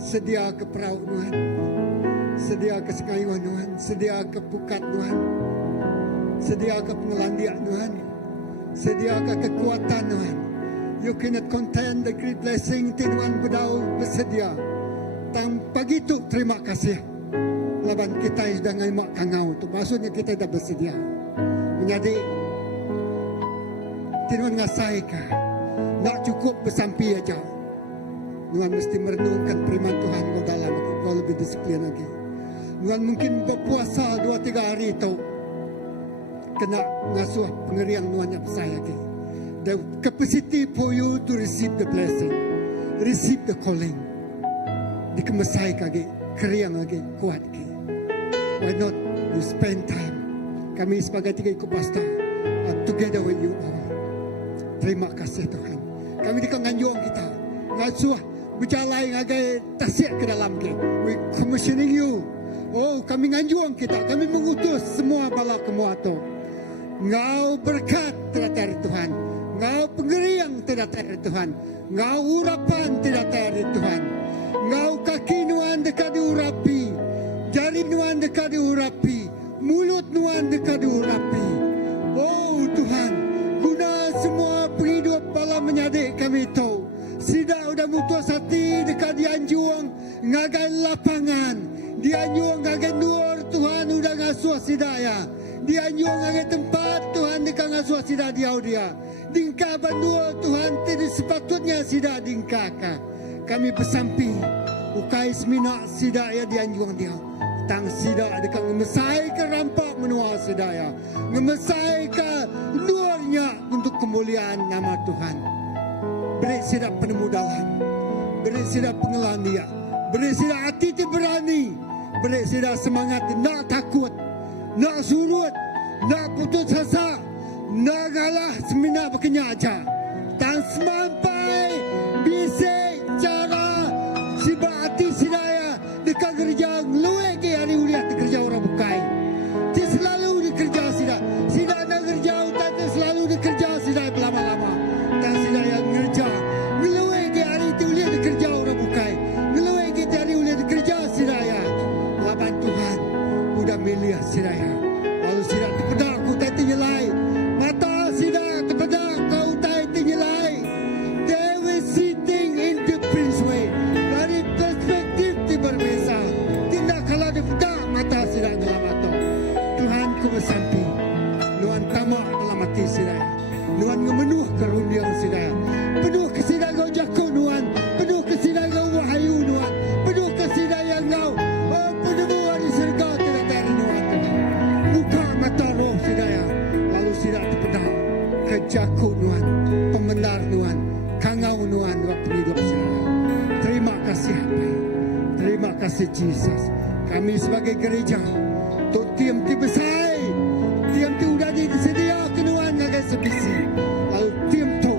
Sedia ke perahu Tuhan, sedia ke sengayuan Tuhan, sedia ke pukat Tuhan, sedia ke pengelandian Tuhan, sedia ke kekuatan Tuhan. You cannot contain the great blessing Tuhan berdau bersedia. Tanpa gitu terima kasih. Laban kita sudah ngaimak kangau tu, maksudnya kita dah bersedia. Menjadi Tuhan ngasai ka, nak cukup bersampi aja. Tuhan mesti merenungkan firman Tuhan kau dalam, kau lebih disiplin lagi. Tuhan mungkin berpuasa 2-3 hari itu, kena ngasuh pengerian Tuhan yang besar lagi. The capacity for you to receive the blessing, receive the calling. Dikemesai lagi, keriang lagi, kuat lagi. Why not you spend time? Kami sebagai 3 ikut pastor, together with you all. Terima kasih Tuhan. Kami dikanganjuang kita. Ngasuh berjalan ngagai tasik ke dalam ke. We commissioning you. Oh, kami nganjuang kita, kami mengutus semua bala kemua tu. Ngau berkat terdapat dari Tuhan. Ngau penggeriang terdapat dari Tuhan. Ngau urapan terdapat dari Tuhan. Ngau kaki nuan dekat diurapi. Jari nuan dekat diurapi. Mulut nuan dekat diurapi. Oh Tuhan, guna semua penghidup bala menyadik kami itu. Sida udah mutus hati dekat dianjuang ngagai lapangan. Dianjuang ngagai nur Tuhan udah ngasuh sida ya. Dianjuang ngagai tempat Tuhan dekat ngasuh sida dia. Dingka bandua Tuhan tidak sepatutnya sida dingkaka. Kami bersampi ukai semina sida ya dianjuang dia. Tang sida dekat ngemesai ke rampak menua sida ya. Ngemesai ke nurnya untuk kemuliaan nama Tuhan. Beri sida penemudahan. Beri sida pengelan dia. Beri sida hati berani. Beri sida semangat nak takut. Nak surut. Nak putus asa. Nak galah semina berkenyak aja. Tan semampai bisik cara siba hati sida ya. Dekat kerja luwe ke hari uliat kerja orang bukai. Dia selalu dikerja sida. Sida nak kerja utak selalu dikerja sida lama-lama. Tak sida yang kerja. Ngeluwe ke hari itu uliat dikerja orang bukai. Ngeluwe ke hari uliat dikerja sida ya. Laban Tuhan udah milih sida ya. Lalu sida terpedak ku tak tenyelai. Mata sida terpedak kau tak tenyelai. They were sitting in the Prince Way. Dari perspektif berbeza. Tidak kalah dipedak mata sida dalam mata. Tuhan ku bersampi. Nuan tamak dalam hati sida. Nuan memenuh kerundian sida. Penuh kesida kau jaku Nuan. Penuh kesida kau wahayu Nuan. Penuh kesida yang kau. Oh penuh di surga tidak dari Nuan. Buka mata roh sida ya. Lalu sida terpedak. Kejaku Nuan. Pembenar Nuan. Kangau Nuan. Waktu hidup sida. Terima kasih Bapak. Terima kasih Jesus. Kami sebagai gereja untuk tiam ti besar. Tiam ti udah disedia kenuan ngagai sebisi. Lalu tiam tu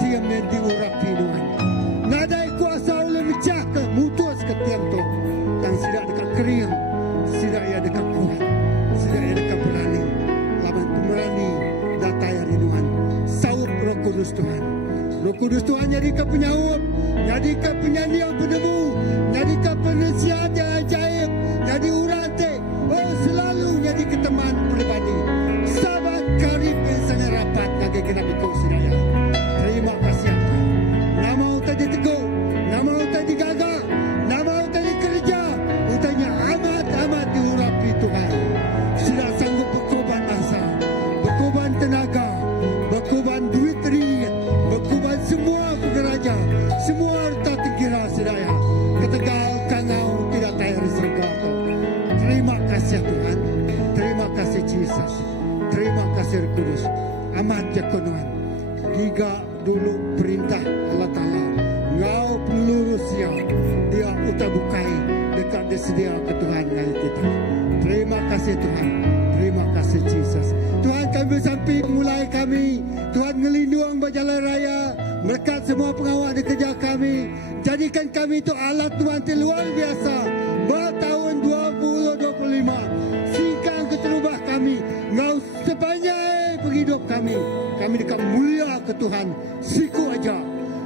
tiam yang diurapi Tuhan. Nadai kuasa oleh mecah ke mutus ke tiam tu. Dan sidak dekat kering. Sidak ya dekat kuat. Sidak ya dekat berani. Laban pemerani datai hari Tuhan. Saup Roh Kudus Tuhan. Roh Kudus Tuhan jadikan penyaup. Jadikan penyanyi yang penemu. Jadikan penasihat yang ajaib. Jadi urate. Oh selalu jadi keteman pribadi. Sahabat karib yang sangat rapat. Kaki kena bikau siraya. Terima kasih apa. Nama utai diteguh. Nama utai digagah. Nama utai dikerja. Utainya amat-amat diurapi Tuhan. Sudah sanggup berkorban masa. Berkorban tenaga. Berkorban duit ringgit. Berkorban semua penggeraja. Semua harta terkira siraya. Ketegal kangau tidak tayar surga. Terima kasih Tuhan. Terima kasih Jesus. Terima kasih Roh Kudus. Amat jakonuan. Giga dulu perintah Allah Ta'ala. Ngau pelurus yang dia utabukai dekat disedia ke Tuhan dari kita. Terima kasih Tuhan. Terima kasih Jesus. Tuhan kami sampai mulai kami. Tuhan ngelindung berjalan raya. Berkat semua pengawal di kerja kami. Jadikan kami itu alat Tuhan yang luar biasa. Bertahun 2025. Singkang keterubah kami. Ngau sepanjang penghidup kami. Kami dekat mulia ke Tuhan. Siku aja.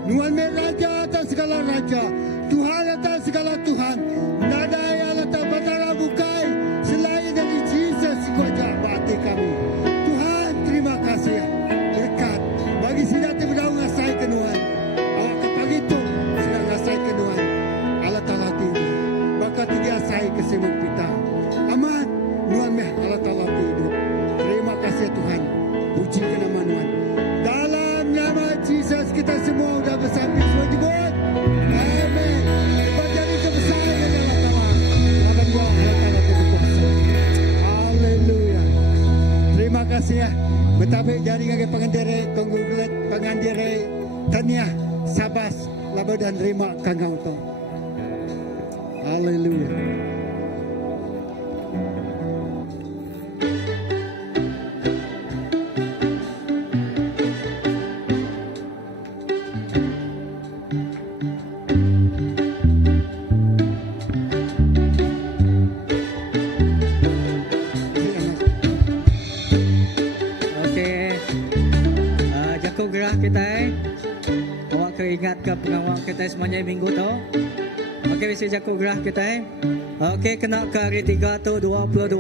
Nuan Raja atas segala raja. Tuhan atas segala Tuhan. Nada yang letak batara bukai. Selain dari Jesus siku aja berhati kami. Tuhan terima kasih. Berkat. Bagi sidat yang berdau ngasai ke Nuan. Awak kapag itu. Sidat ngasai ke Nuan. Allah Ta'ala tinggi. Maka tiga asai ke semut pita. Amat. Nuan meh Allah Ta'ala tinggi. Terima kasih Tuhan. Puji ke nama Nuan. Dalam nama Jesus kita semua sudah bersampai semua jebut. Amin. Berjadi kebesaran adalah nama. Akan buang Allah Ta'ala berkuasa. Haleluya. Terima kasih ya. Betapa jari ngagai pengendiri, konggulat pengendiri, taniah, sabas, laba dan terima kangau to. Haleluya. jago gerah kita awak keingat ke pengawal kita semuanya minggu tu. Okey, bisa jago gerah kita Okey, kena ke hari 3 tu 22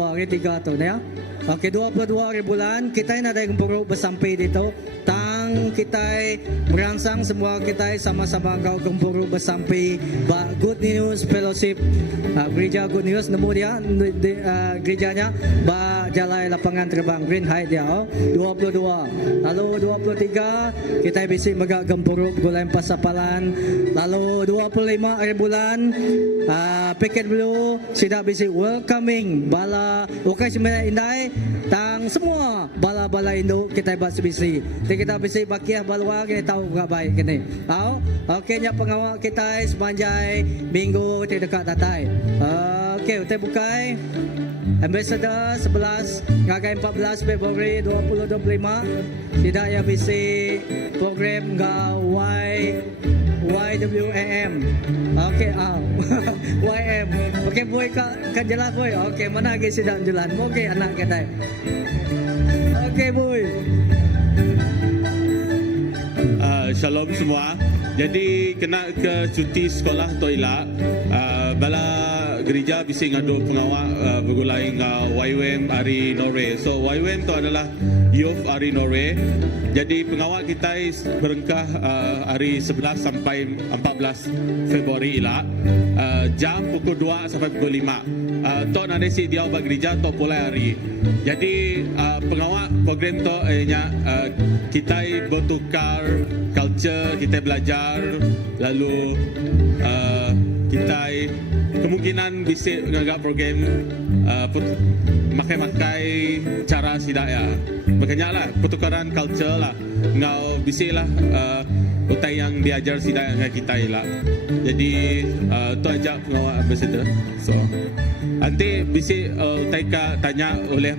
hari 3 tu ya. Okey, 22 hari bulan kita ada yang buruk bersampai di tu. Tang kita merangsang semua kita sama-sama kau gempuru bersampai ba Good News Fellowship gereja Good News nemu dia gerejanya ba Jalai Lapangan Terbang Green Height dia 22. Lalu 23 kita bisa megak gempuru gulai pasapalan. Lalu 25 hari bulan Piket Blue sudah bisa welcoming bala okey sebenarnya indai tang semua bala-bala induk kita bahas bisi. Kita bisi bakiah balwa kita tahu gak baik kini. Okey nya pengawal kita sepanjang minggu di dekat datai. Okey utai bukai Ambassador 11 ngagai 14 Februari 2025 tidak ya bisi program ga YWAM. Okey YM. Okey boy ka jelas boy. Okey mana lagi sidang jalan. Okey anak kita. Okey boy. Shalom semua. Jadi kena ke cuti sekolah toilet bala gereja bisa ngadu pengawal bergulai dengan YWAM Ari Norway. So YWAM tu adalah Youth Ari Norway. Jadi pengawal kita berengkah hari 11 sampai 14 Februari ila jam pukul 2 sampai pukul 5. Tok nanti si dia bagi gereja tok pulai hari. Jadi pengawal program tu kita bertukar culture, kita belajar lalu kita kemungkinan bisa ngagak program makai cara sidak ya. Makanya lah pertukaran culture lah. Ngau bisa lah utai yang diajar sidak dengan kita lah. Jadi tu aja pengawal ambassador. So nanti bisa utai ka tanya oleh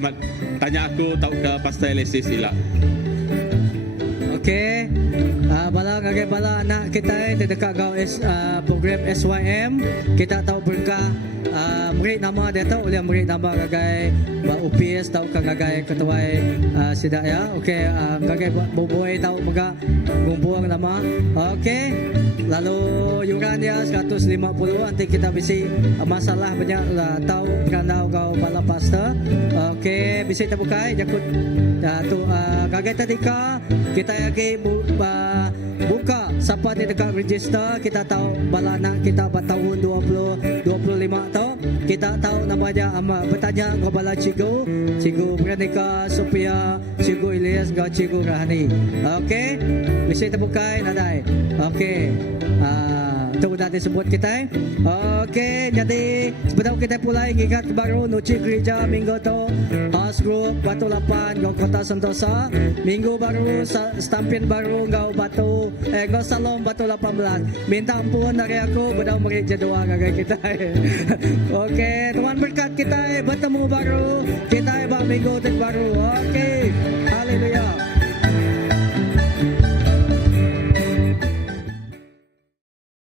tanya aku tahu ke Pastor Alexis lah. Okey. Bala ngagai bala anak kita di dekat kau program SYM kita tahu berkah murid nama dia tahu oleh murid nama ngagai UPS tahu ngagai ketua sidak ya. Okey ngagai boboy tahu mega gumpuang nama. Okey. Lalu yuran dia 150 nanti kita bisi masalah banyak lah tahu kerana kau bala pastor. Okey bisi kita buka jakut tu ngagai tadi kita lagi buka siapa di dekat register kita tahu bala anak kita bertahun 20 25 tahun kita tahu namanya bertanya kepada Cikgu Pranika Sophia, Cikgu Ilyas dan Cikgu Rahani. Okey bisa kita buka nadai. Okey tu dah disebut kita. Okey jadi sebelum kita mulai ingat baru nuci gereja minggu tu house group Batu 8 Gau Kota Sentosa minggu baru stampin baru Gau Batu Gau Salom Batu 18 minta ampun dari aku bedau merik jadual dengan kita. Okey Tuhan berkat kita bertemu baru kita bang minggu baru. Okey haleluya.